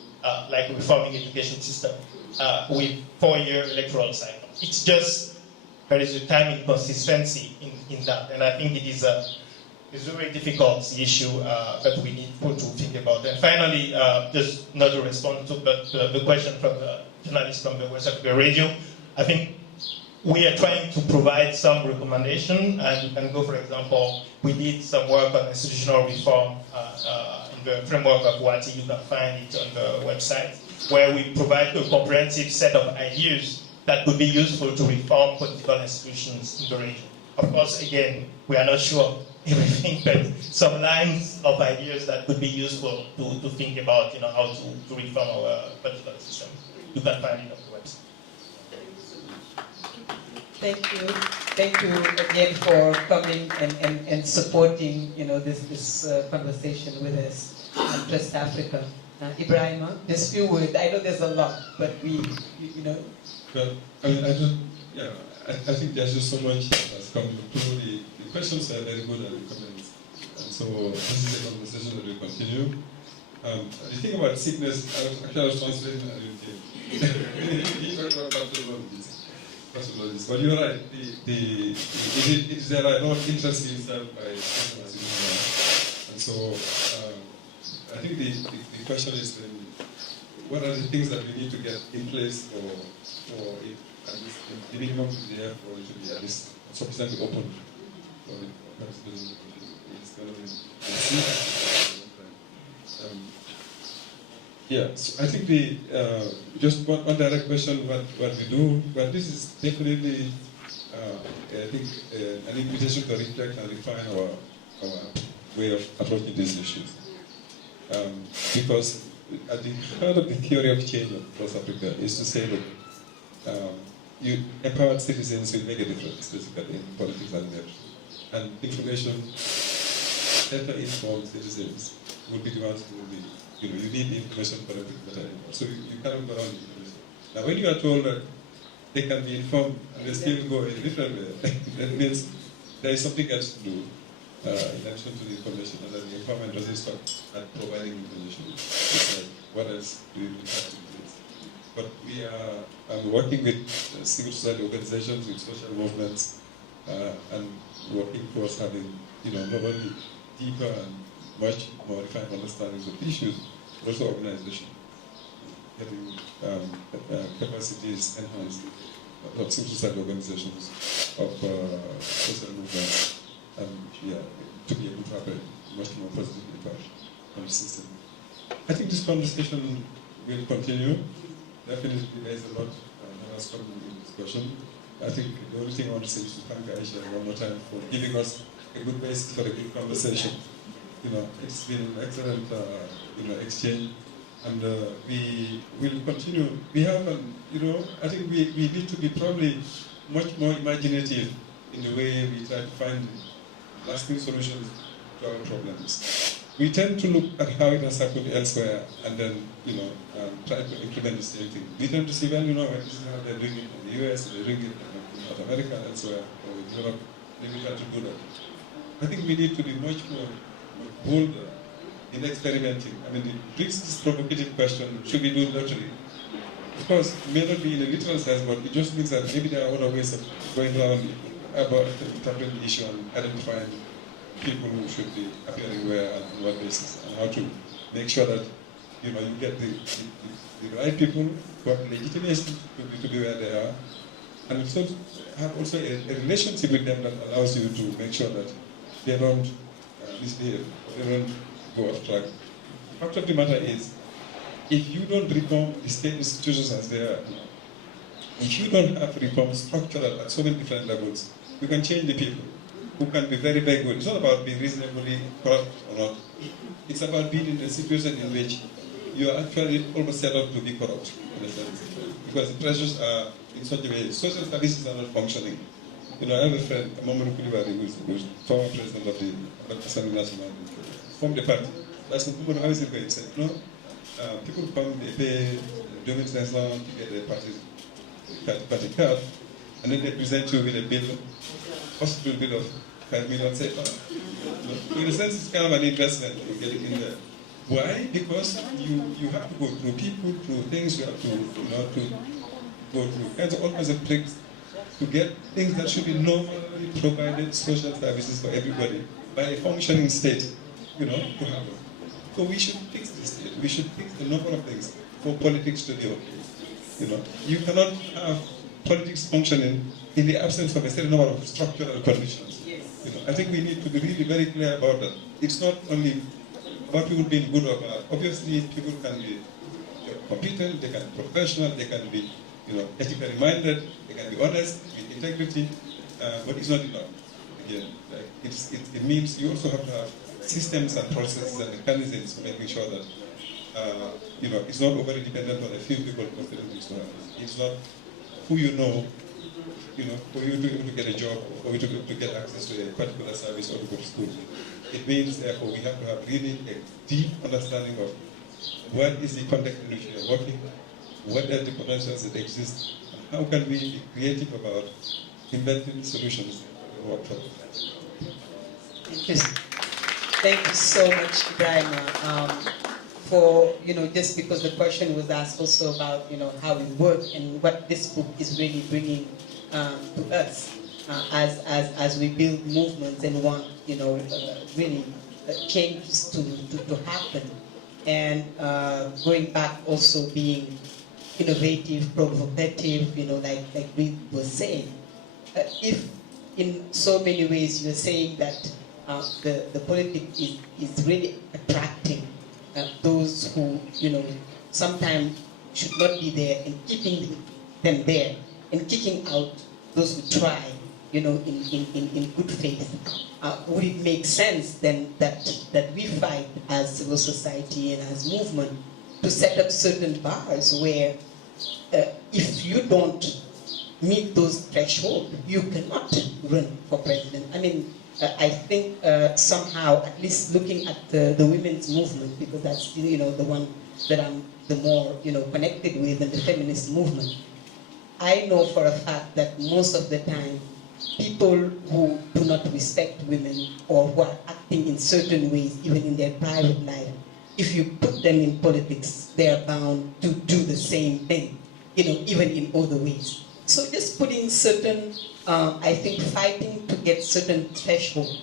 like reforming education system with 4-year electoral cycle. It's just, there is a time inconsistency in that, and I think it is a very difficult issue that we need to think about. And finally, just not a response to, but the question from the journalist from the West Africa Radio, I think we are trying to provide some recommendation, and you can go, for example, we did some work on institutional reform in on the framework of WATI. You can find it on the website, where we provide a comprehensive set of ideas that could be useful to reform political institutions in the region. Of course, again, we are not sure everything, but some lines of ideas that could be useful to think about, how to reform our political system. You can find it on the website. Thank you. Thank you again for coming and supporting, this conversation with us on TrustAfrica. Ibrahima, just few words. I know there's a lot, but Well, I think there's just so much that has come through. The questions are very good and the comments. And so this is a conversation that will continue. The thing about sickness, I was translating that you talked about pathologies. But you're right, there are a lot of interest in served by customers in India. And so I think the question is what are the things that we need to get in place for it, at least the minimum to be there for it to be at least sufficiently open for it. Perhaps it's going to be so I think just one direct question, what we do, but this is definitely, I think, an invitation to reflect and refine our way of approaching these issues. Because at the heart of the theory of change of TrustAfrica is to say that empowered citizens will make a difference, basically, in politics and everything. And information, better informed citizens will be the ones who will be, you need the information for a better informed. So you cannot go around the information. Now, when you are told that they can be informed and they still go in a different way, that means there is something else to do in addition to the information, and that the informant doesn't stop at providing information. It's like, what else do you have to do? But I'm working with civil society organizations, with social movements, and working towards having, not only deeper and much more refined understandings of issues, but also organization, getting capacities enhanced of civil society organizations, of social movements, to be able to have a much more positive impact on the system. I think this conversation will continue. Definitely, there's a lot that has come in the discussion. I think the only thing I want to say is to thank Ayisha one more time for giving us a good basis for a good conversation. It's been an excellent, exchange, and we will continue. We have, I think we need to be probably much more imaginative in the way we try to find lasting solutions to our problems. We tend to look at how it has happened elsewhere and then, try to implement the same thing. We tend to see, this is how they're doing it in the US, they're doing it in North America, and elsewhere, or in Europe, then we try to do that. I think we need to be much more bolder in experimenting. The this provocative question, should we do lottery? Of course, it may not be in a literal sense, but it just means that maybe there are other ways of going around about interpreting the issue and identifying people who should be appearing where and on what basis, and how to make sure that you get the right people who have legitimacy to be where they are, and also have a relationship with them that allows you to make sure that they don't misbehave, they don't go off track. The fact of the matter is, if you don't reform the state institutions as they are, if you don't have reform structural at so many different levels, you can change the people who can be very, very good. It's not about being reasonably corrupt or not. It's about being in a situation in which you are actually almost set up to be corrupt, in a sense. Because the pressures are in such a way, social services are not functioning. I have a friend, Mamadou Koulibaly, who's former president of the Assembly National, from the party. That's what how is it going? He said, people come, they pay 2,500 to get their party card, and then they present you with a bill, hospital bill of 5 million, say, in a sense, it's kind of an investment to get it in there. Why? Because you have to go through people, through things, you have to, to go through kinds of all kinds of tricks to get things that should be normally provided social services for everybody by a functioning state, to have. So we should fix this state. We should fix a number of things for politics to be okay. You cannot have politics functioning in the absence of a certain number of structural conditions. I think we need to be really very clear about that. It's not only about people being good or bad. Obviously, people can be competent, they can be professional, they can be, ethically minded, they can be honest, with integrity, but it's not enough. Again, it means you also have to have systems and processes and mechanisms for making sure that it's not overly dependent on a few people considering things to happen. It's not who you know, for you to be able to get a job, or to be able to get access to a particular service or to go to school. It means, therefore, we have to have really a deep understanding of what is the context in which we are working, what are the potentials that exist, and how can we be creative about inventing solutions that work for us. Thank you so much, Ibrahim, for, just because the question was asked also about, how we work and what this book is really bringing to us as we build movements and want, really changes to happen. And going back also being innovative, provocative, like we were saying. If in so many ways you're saying that the politics is really attracting those who, sometimes should not be there, and keeping them there, and kicking out those who try, in good faith. Would it make sense then that we fight as civil society and as movement to set up certain bars where if you don't meet those thresholds, you cannot run for president? I mean, I think somehow, at least looking at the women's movement, because that's the one that I'm the more connected with, and the feminist movement, I know for a fact that most of the time, people who do not respect women or who are acting in certain ways, even in their private life, if you put them in politics, they are bound to do the same thing, even in other ways. So just putting certain, I think, fighting to get certain threshold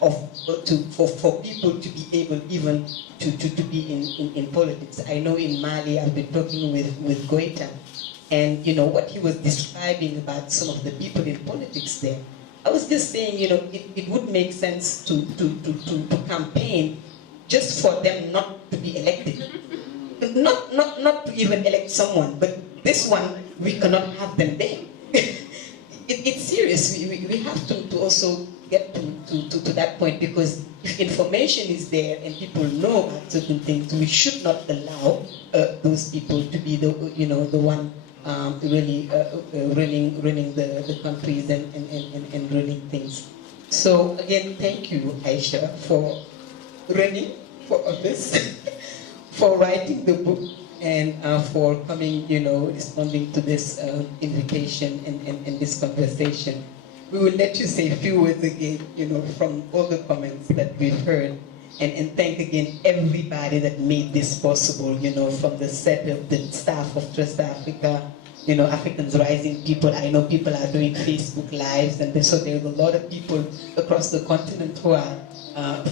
for people to be able even to be in politics. I know in Mali, I've been talking with Goita, and what he was describing about some of the people in politics there. I was just saying, it would make sense to campaign just for them not to be elected. Not to even elect someone, but this one, we cannot have them there. It's serious. We have to also get to that point, because if information is there and people know about certain things, we should not allow those people to be the one really running the countries and running things. So again, thank you, Ayisha, for running for office, for writing the book, and for coming, responding to this invitation and this conversation. We will let you say a few words again, from all the comments that we've heard, and thank again everybody that made this possible, from the set of the staff of TrustAfrica, Africans Rising people. I know people are doing Facebook Lives, and so there's a lot of people across the continent who are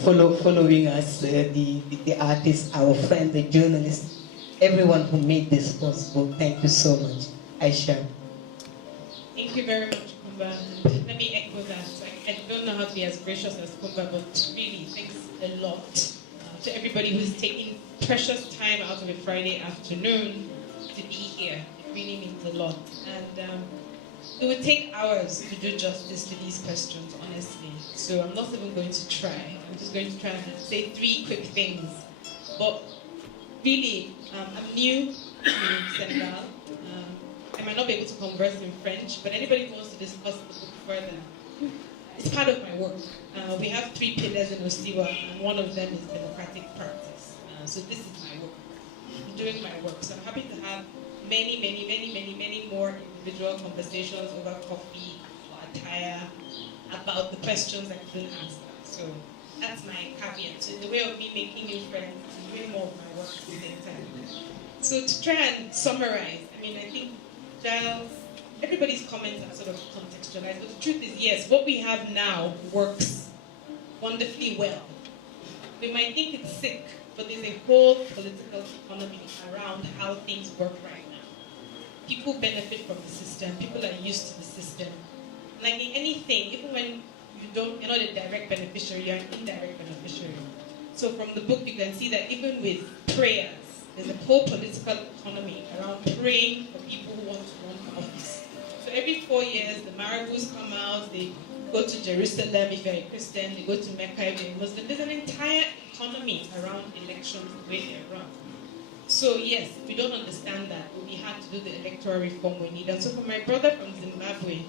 following us, the artists, our friends, the journalists, everyone who made this possible. Thank you so much. Ayisha. Thank you very much, Kumba. And let me echo that. I don't know how to be as gracious as Kumba, but really, thanks a lot to everybody who's taking precious time out of a Friday afternoon to be here. It really means a lot. And it would take hours to do justice to these questions, honestly. So I'm not even going to try. I'm just going to try and say 3 quick things. But really, I'm new to Senegal. I might not be able to converse in French, but anybody who wants to discuss the book further, it's part of my work. We have 3 pillars in OSIWA, and one of them is democratic practice. So this is my work. I'm doing my work. So I'm happy to have many more individual conversations over coffee or attire about the questions I couldn't answer. So that's my caveat. So in the way of me making new friends, I'm doing more of my work at the same time. So to try and summarize, I think Giles, everybody's comments are sort of contextualized, but the truth is, yes, what we have now works wonderfully well. We might think it's sick, but there's a whole political economy around how things work right now. People benefit from the system, people are used to the system. Like in anything, even when you're not a direct beneficiary, you're an indirect beneficiary. So from the book, you can see that even with prayers, there's a whole political economy around praying for people who want to run for office. So every 4 years, the Marabouts come out, they go to Jerusalem if you're a Christian, they go to Mecca if you're a Muslim. There's an entire economy around elections, the way they're run. So yes, if we don't understand that, we have to do the electoral reform we need. And so for my brother from Zimbabwe,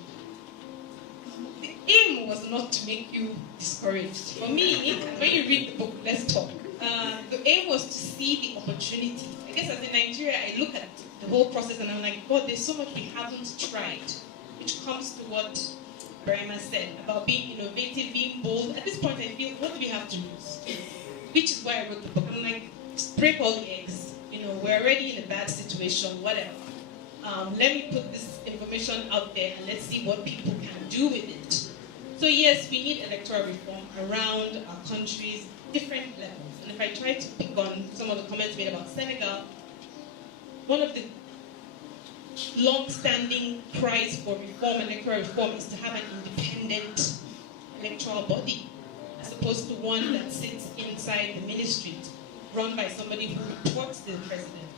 the aim was not to make you discouraged. For me, when you read the book, let's talk. The aim was to see the opportunity. I guess as in Nigeria, I look at the whole process and I'm like, God, there's so much we haven't tried, which comes to what Brahma said about being innovative, being bold. At this point, I feel, what do we have to lose? Which is why I wrote the book. I'm like, break all the eggs. We're already in a bad situation, whatever. Let me put this information out there and let's see what people can do with it. So yes, we need electoral reform around our countries, different levels. And if I try to pick on some of the comments made about Senegal, one of the long-standing cries for reform, electoral reform, is to have an independent electoral body, as opposed to one that sits inside the ministry, run by somebody who reports to the president.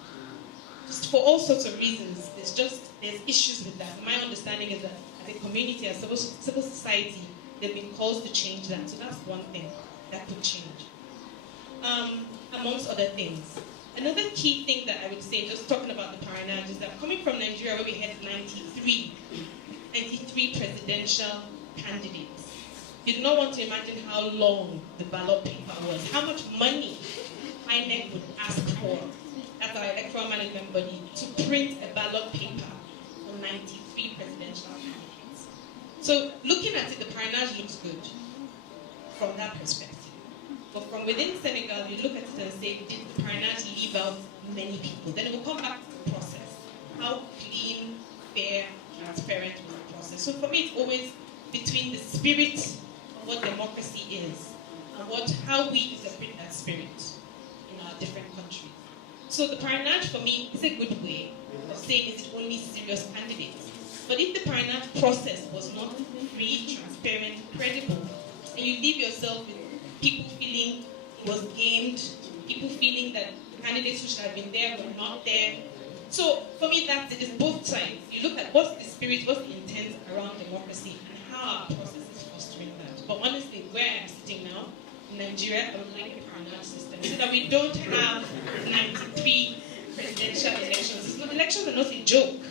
Just for all sorts of reasons, there's issues with that. My understanding is that as a community, as civil society, there have been calls to change that. So that's one thing that could change. Amongst other things. Another key thing that I would say, just talking about the parenage, is that coming from Nigeria, where we had 93 presidential candidates, you do not want to imagine how long the ballot paper was, how much money INEC would ask for, as our electoral management body, to print a ballot paper on 93 presidential candidates. So looking at it, the parenage looks good from that perspective. But from within Senegal, you look at it and say, did the parenage leave out many people? Then it will come back to the process. How clean, fair, transparent was the process? So for me, it's always between the spirit of what democracy is and how we interpret that spirit in our different countries. So the parenage for me is a good way of saying, is it only serious candidates? But if the parenage process was not free, transparent, credible, and you leave yourself with people feeling it was gamed, people feeling that the candidates who should have been there were not there. So for me, that's it. It's both sides. You look at what's the spirit, what's the intent around democracy, and how our process is fostering that. But honestly, where I'm sitting now, in Nigeria, I would like a parenage system, so that we don't have 93 presidential elections. Elections are not a joke.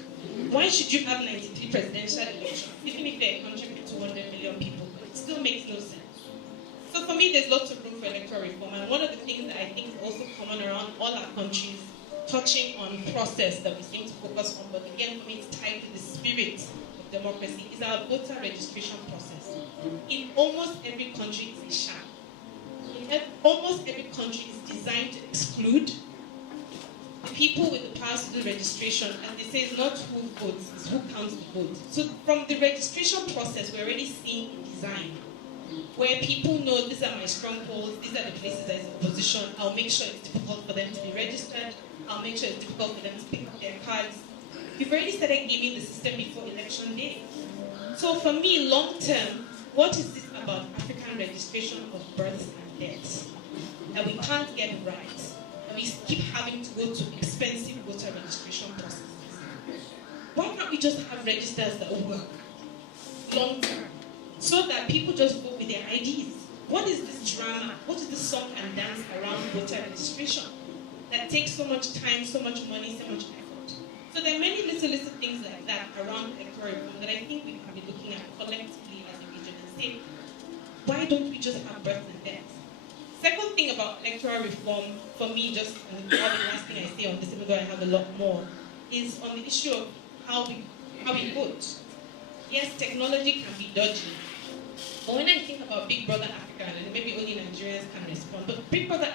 Why should you have 93 presidential elections, even if they're a country with 200 million people? It still makes no sense. So for me, there's lots of room for electoral reform. And one of the things that I think is also common around all our countries, touching on process that we seem to focus on, but again, for me, it's tied to the spirit of democracy, is our voter registration process. In almost every country, it's a sham. Almost every country is designed to exclude the people with the powers to do registration, and they say it's not who votes, it's who counts the vote. So from the registration process, we're already seeing a design where people know these are my strongholds, these are the places that is opposition, I'll make sure it's difficult for them to be registered, I'll make sure it's difficult for them to pick up their cards. We've already started gaming the system before election day. So for me, long term, what is this about African registration of births and deaths that we can't get right? And we keep having to go to expensive voter registration processes. Why can't we just have registers that work long term, so that people just vote with their IDs? What is this drama? What is this song and dance around voter registration that takes so much time, so much money, so much effort? So there are many little things like that around electoral reform that I think we can be looking at collectively as a region and say, why don't we just have births and deaths? Second thing about electoral reform, for me, just and the last thing I say on this, even though I have a lot more, is on the issue of how we vote. Yes, technology can be dodgy. But when I think about Big Brother Africa, and maybe only Nigerians can respond, but Big Brother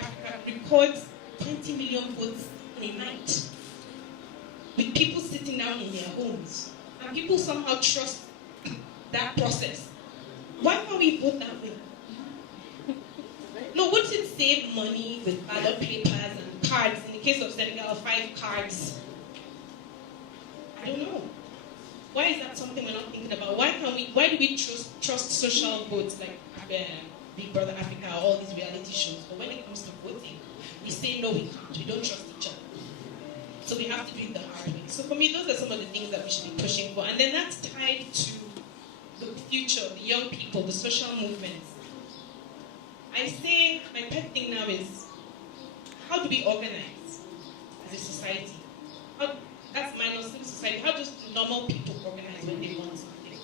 Africa records 20 million votes in a night, with people sitting down in their homes. And people somehow trust that process. Why can't we vote that way? No, wouldn't it save money with ballot papers and cards? In the case of Senegal, 5 cards. I don't know. Why is that something we're not thinking about? Why do we trust social votes like Big Brother Africa or all these reality shows, but when it comes to voting, we say no, we can't. We don't trust each other. So we have to do it the hard way. So for me, those are some of the things that we should be pushing for. And then that's tied to the future, the young people, the social movements. I say my pet thing now is, how do we organize as a society? That's minor civil society. How does normal people organize when they want something?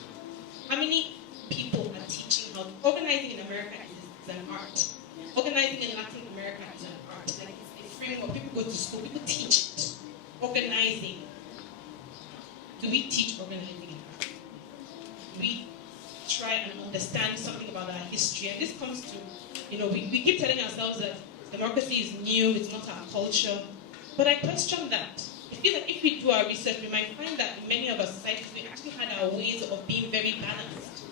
How many people are teaching how organizing in America is an art? Organizing in Latin America is an art. Like it's a framework. People go to school, people teach it. Organizing. Do we teach organizing in Africa? Do we try and understand something about our history? And this comes to, we keep telling ourselves that democracy is new, it's not our culture. But I question that. I feel that if we do our research, we might find that in many of our societies, we actually had our ways of being very balanced.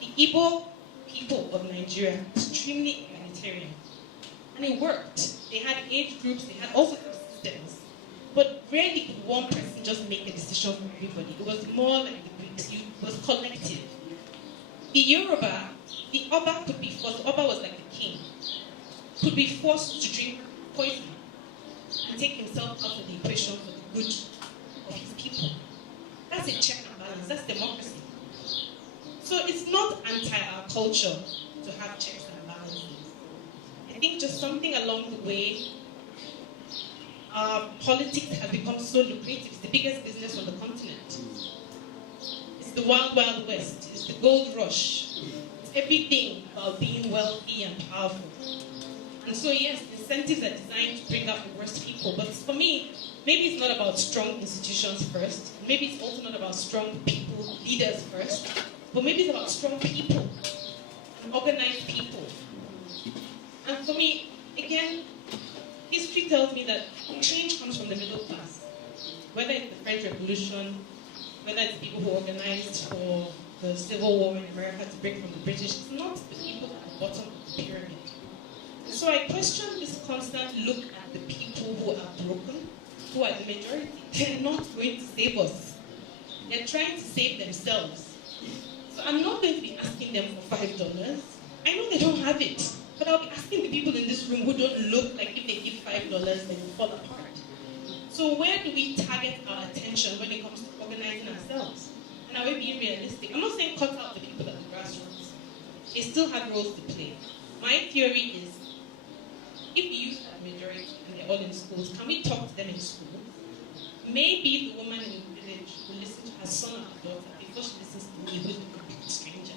The Igbo people of Nigeria, extremely egalitarian. And it worked. They had age groups, they had all sorts of systems. But rarely could one person just make a decision for everybody. It was more like the Greeks, it was collective. The Yoruba, the Oba could be forced, the Oba was like the king, could be forced to drink poison and take himself out of the equation for the good of his people. That's a check and balance, that's democracy. So it's not anti-our culture to have checks and balances. I think just something along the way, politics have become so lucrative. It's the biggest business on the continent. It's the wild, wild west. It's the gold rush. It's everything about being wealthy and powerful. And so yes, incentives are designed to bring out the worst people. But for me, maybe it's not about strong institutions first. Maybe it's also not about strong people, leaders first. But maybe it's about strong people and organized people. And for me, again, history tells me that change comes from the middle class. Whether it's the French Revolution, whether it's people who organized for the Civil War in America to break from the British, it's not the people at the bottom of the pyramid. And so I question this constant look at the people who are broken, who are the majority. They're not going to save us. They're trying to save themselves. So I'm not going to be asking them for $5. I know they don't have it. But I'll be asking the people in this room who don't look like if they give $5, they will fall apart. So where do we target our attention when it comes to organizing ourselves? And are we being realistic? I'm not saying cut out the people at the grassroots. They still have roles to play. My theory is, if you use that majority and they're all in schools, can we talk to them in school? Maybe the woman in the village will listen to her son or her daughter before she listens to me, who's a complete stranger.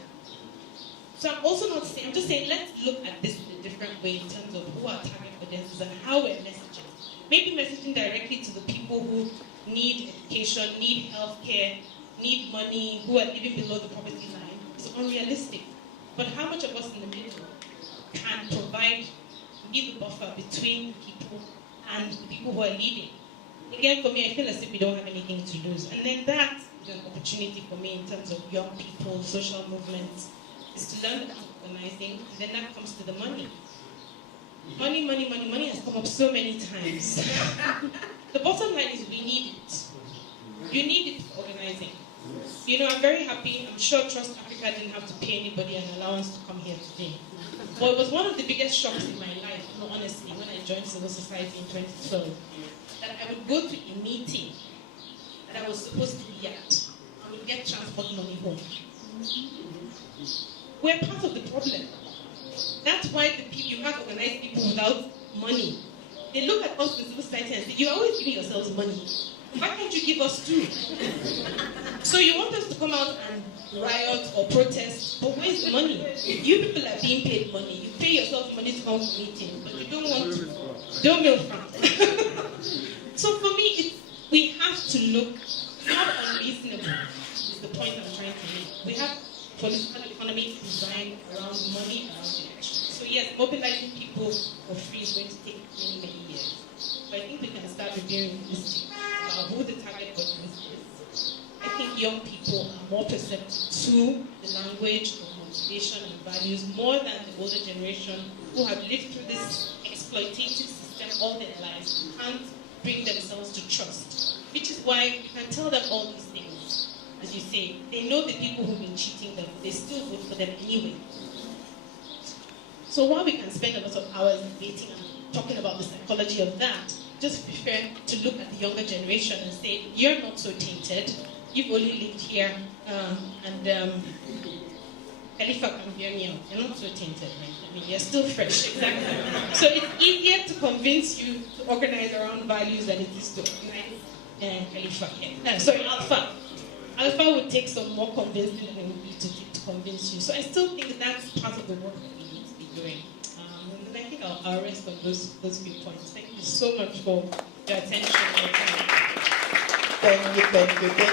So I'm also not saying, I'm just saying let's look at this in a different way in terms of who our target audiences and how we're messaging. Maybe messaging directly to the people who need education, need healthcare, need money, who are living below the poverty line is unrealistic. But how much of us in the middle can provide, be the buffer between people and the people who are leading? Again, for me, I feel as if we don't have anything to lose. And then that is an opportunity for me in terms of young people, social movements, is to learn about organizing, and then that comes to the money. Money, money, money, money has come up so many times. The bottom line is we need it. You need it for organizing. I'm very happy. I'm sure TrustAfrica didn't have to pay anybody an allowance to come here today. But it was one of the biggest shocks in my life, honestly, when I joined civil society in 2012, that I would go to a meeting that I was supposed to be at. I would get transport money home. We're part of the problem. That's why you have organized people without money. They look at us in civil society and say, you're always giving yourselves money. Why can't you give us too? So you want us to come out and riot or protest, but where's the money? You people are being paid money. You pay yourself money to come to meetings, but you don't want to. Don't milk from. So for me, we have to look, it's not unreasonable, is the point I'm trying to make. We have political economy designed around money, around election. So yes, mobilizing people for free is going to take many, many years. But I think we can start being realistic about who the target audience is. I think young people are more perceptive to the language of motivation and values more than the older generation who have lived through this exploitative system all their lives and can't bring themselves to trust. Which is why you can tell them all these things. As you say, they know the people who've been cheating them, they still vote for them anyway. So while we can spend a lot of hours debating and talking about the psychology of that, just prefer to look at the younger generation and say, you're not so tainted. You've only lived here, and Khalifa can hear me out. You're not so tainted, right? I mean, you're still fresh, exactly. So it's easier to convince you to organize around values than it is to organize Khalifa here. Sorry, Alpha. Alpha would take some more convincing than it would be to convince you. So I still think that's part of the work that we need to be doing. And I think I'll rest on those few points. Thank you so much for your attention. Thank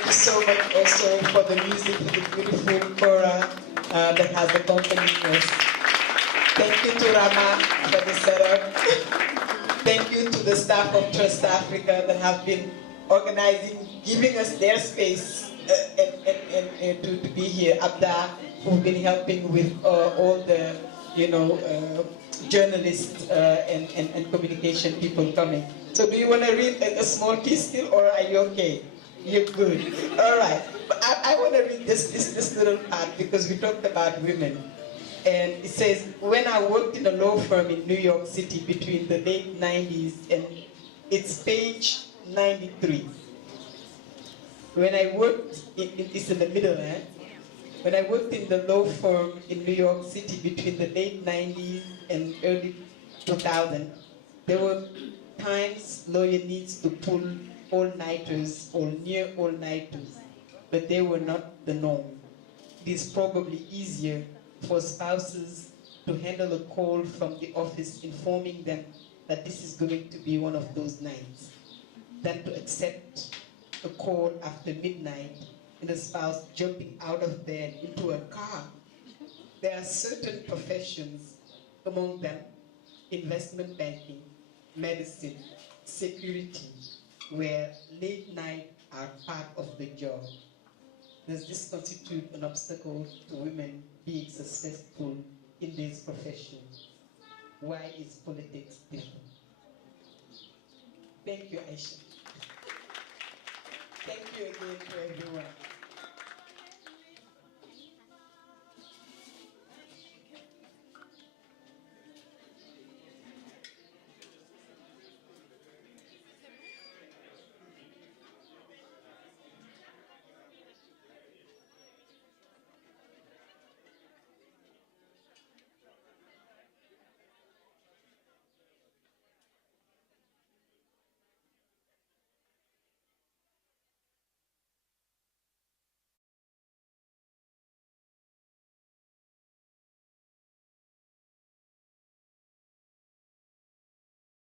you so much also for the music, for the beautiful kora that has accompanied us. Thank you to Rama for the setup. Thank you to the staff of TrustAfrica that have been organizing, giving us their space and to be here. Abda, who've been helping with all the, journalists and communication people coming. So do you want to read a small piece still, or are you okay? You're good. All right. But I want to read this little part because we talked about women. And it says, when I worked in a law firm in New York City between the late 90s and it's page 93. When I worked, it's in the middle, eh? When I worked in the law firm in New York City between the late 90s and early 2000, there were times lawyer needs to pull all-nighters or near all-nighters, but they were not the norm. It is probably easier for spouses to handle a call from the office informing them that this is going to be one of those nights than to accept a call after midnight and a spouse jumping out of bed into a car. There are certain professions, among them investment banking, medicine, security, where late night are part of the job. Does this constitute an obstacle to women being successful in these professions? Why is politics different? Thank you, Ayisha. Thank you again to everyone.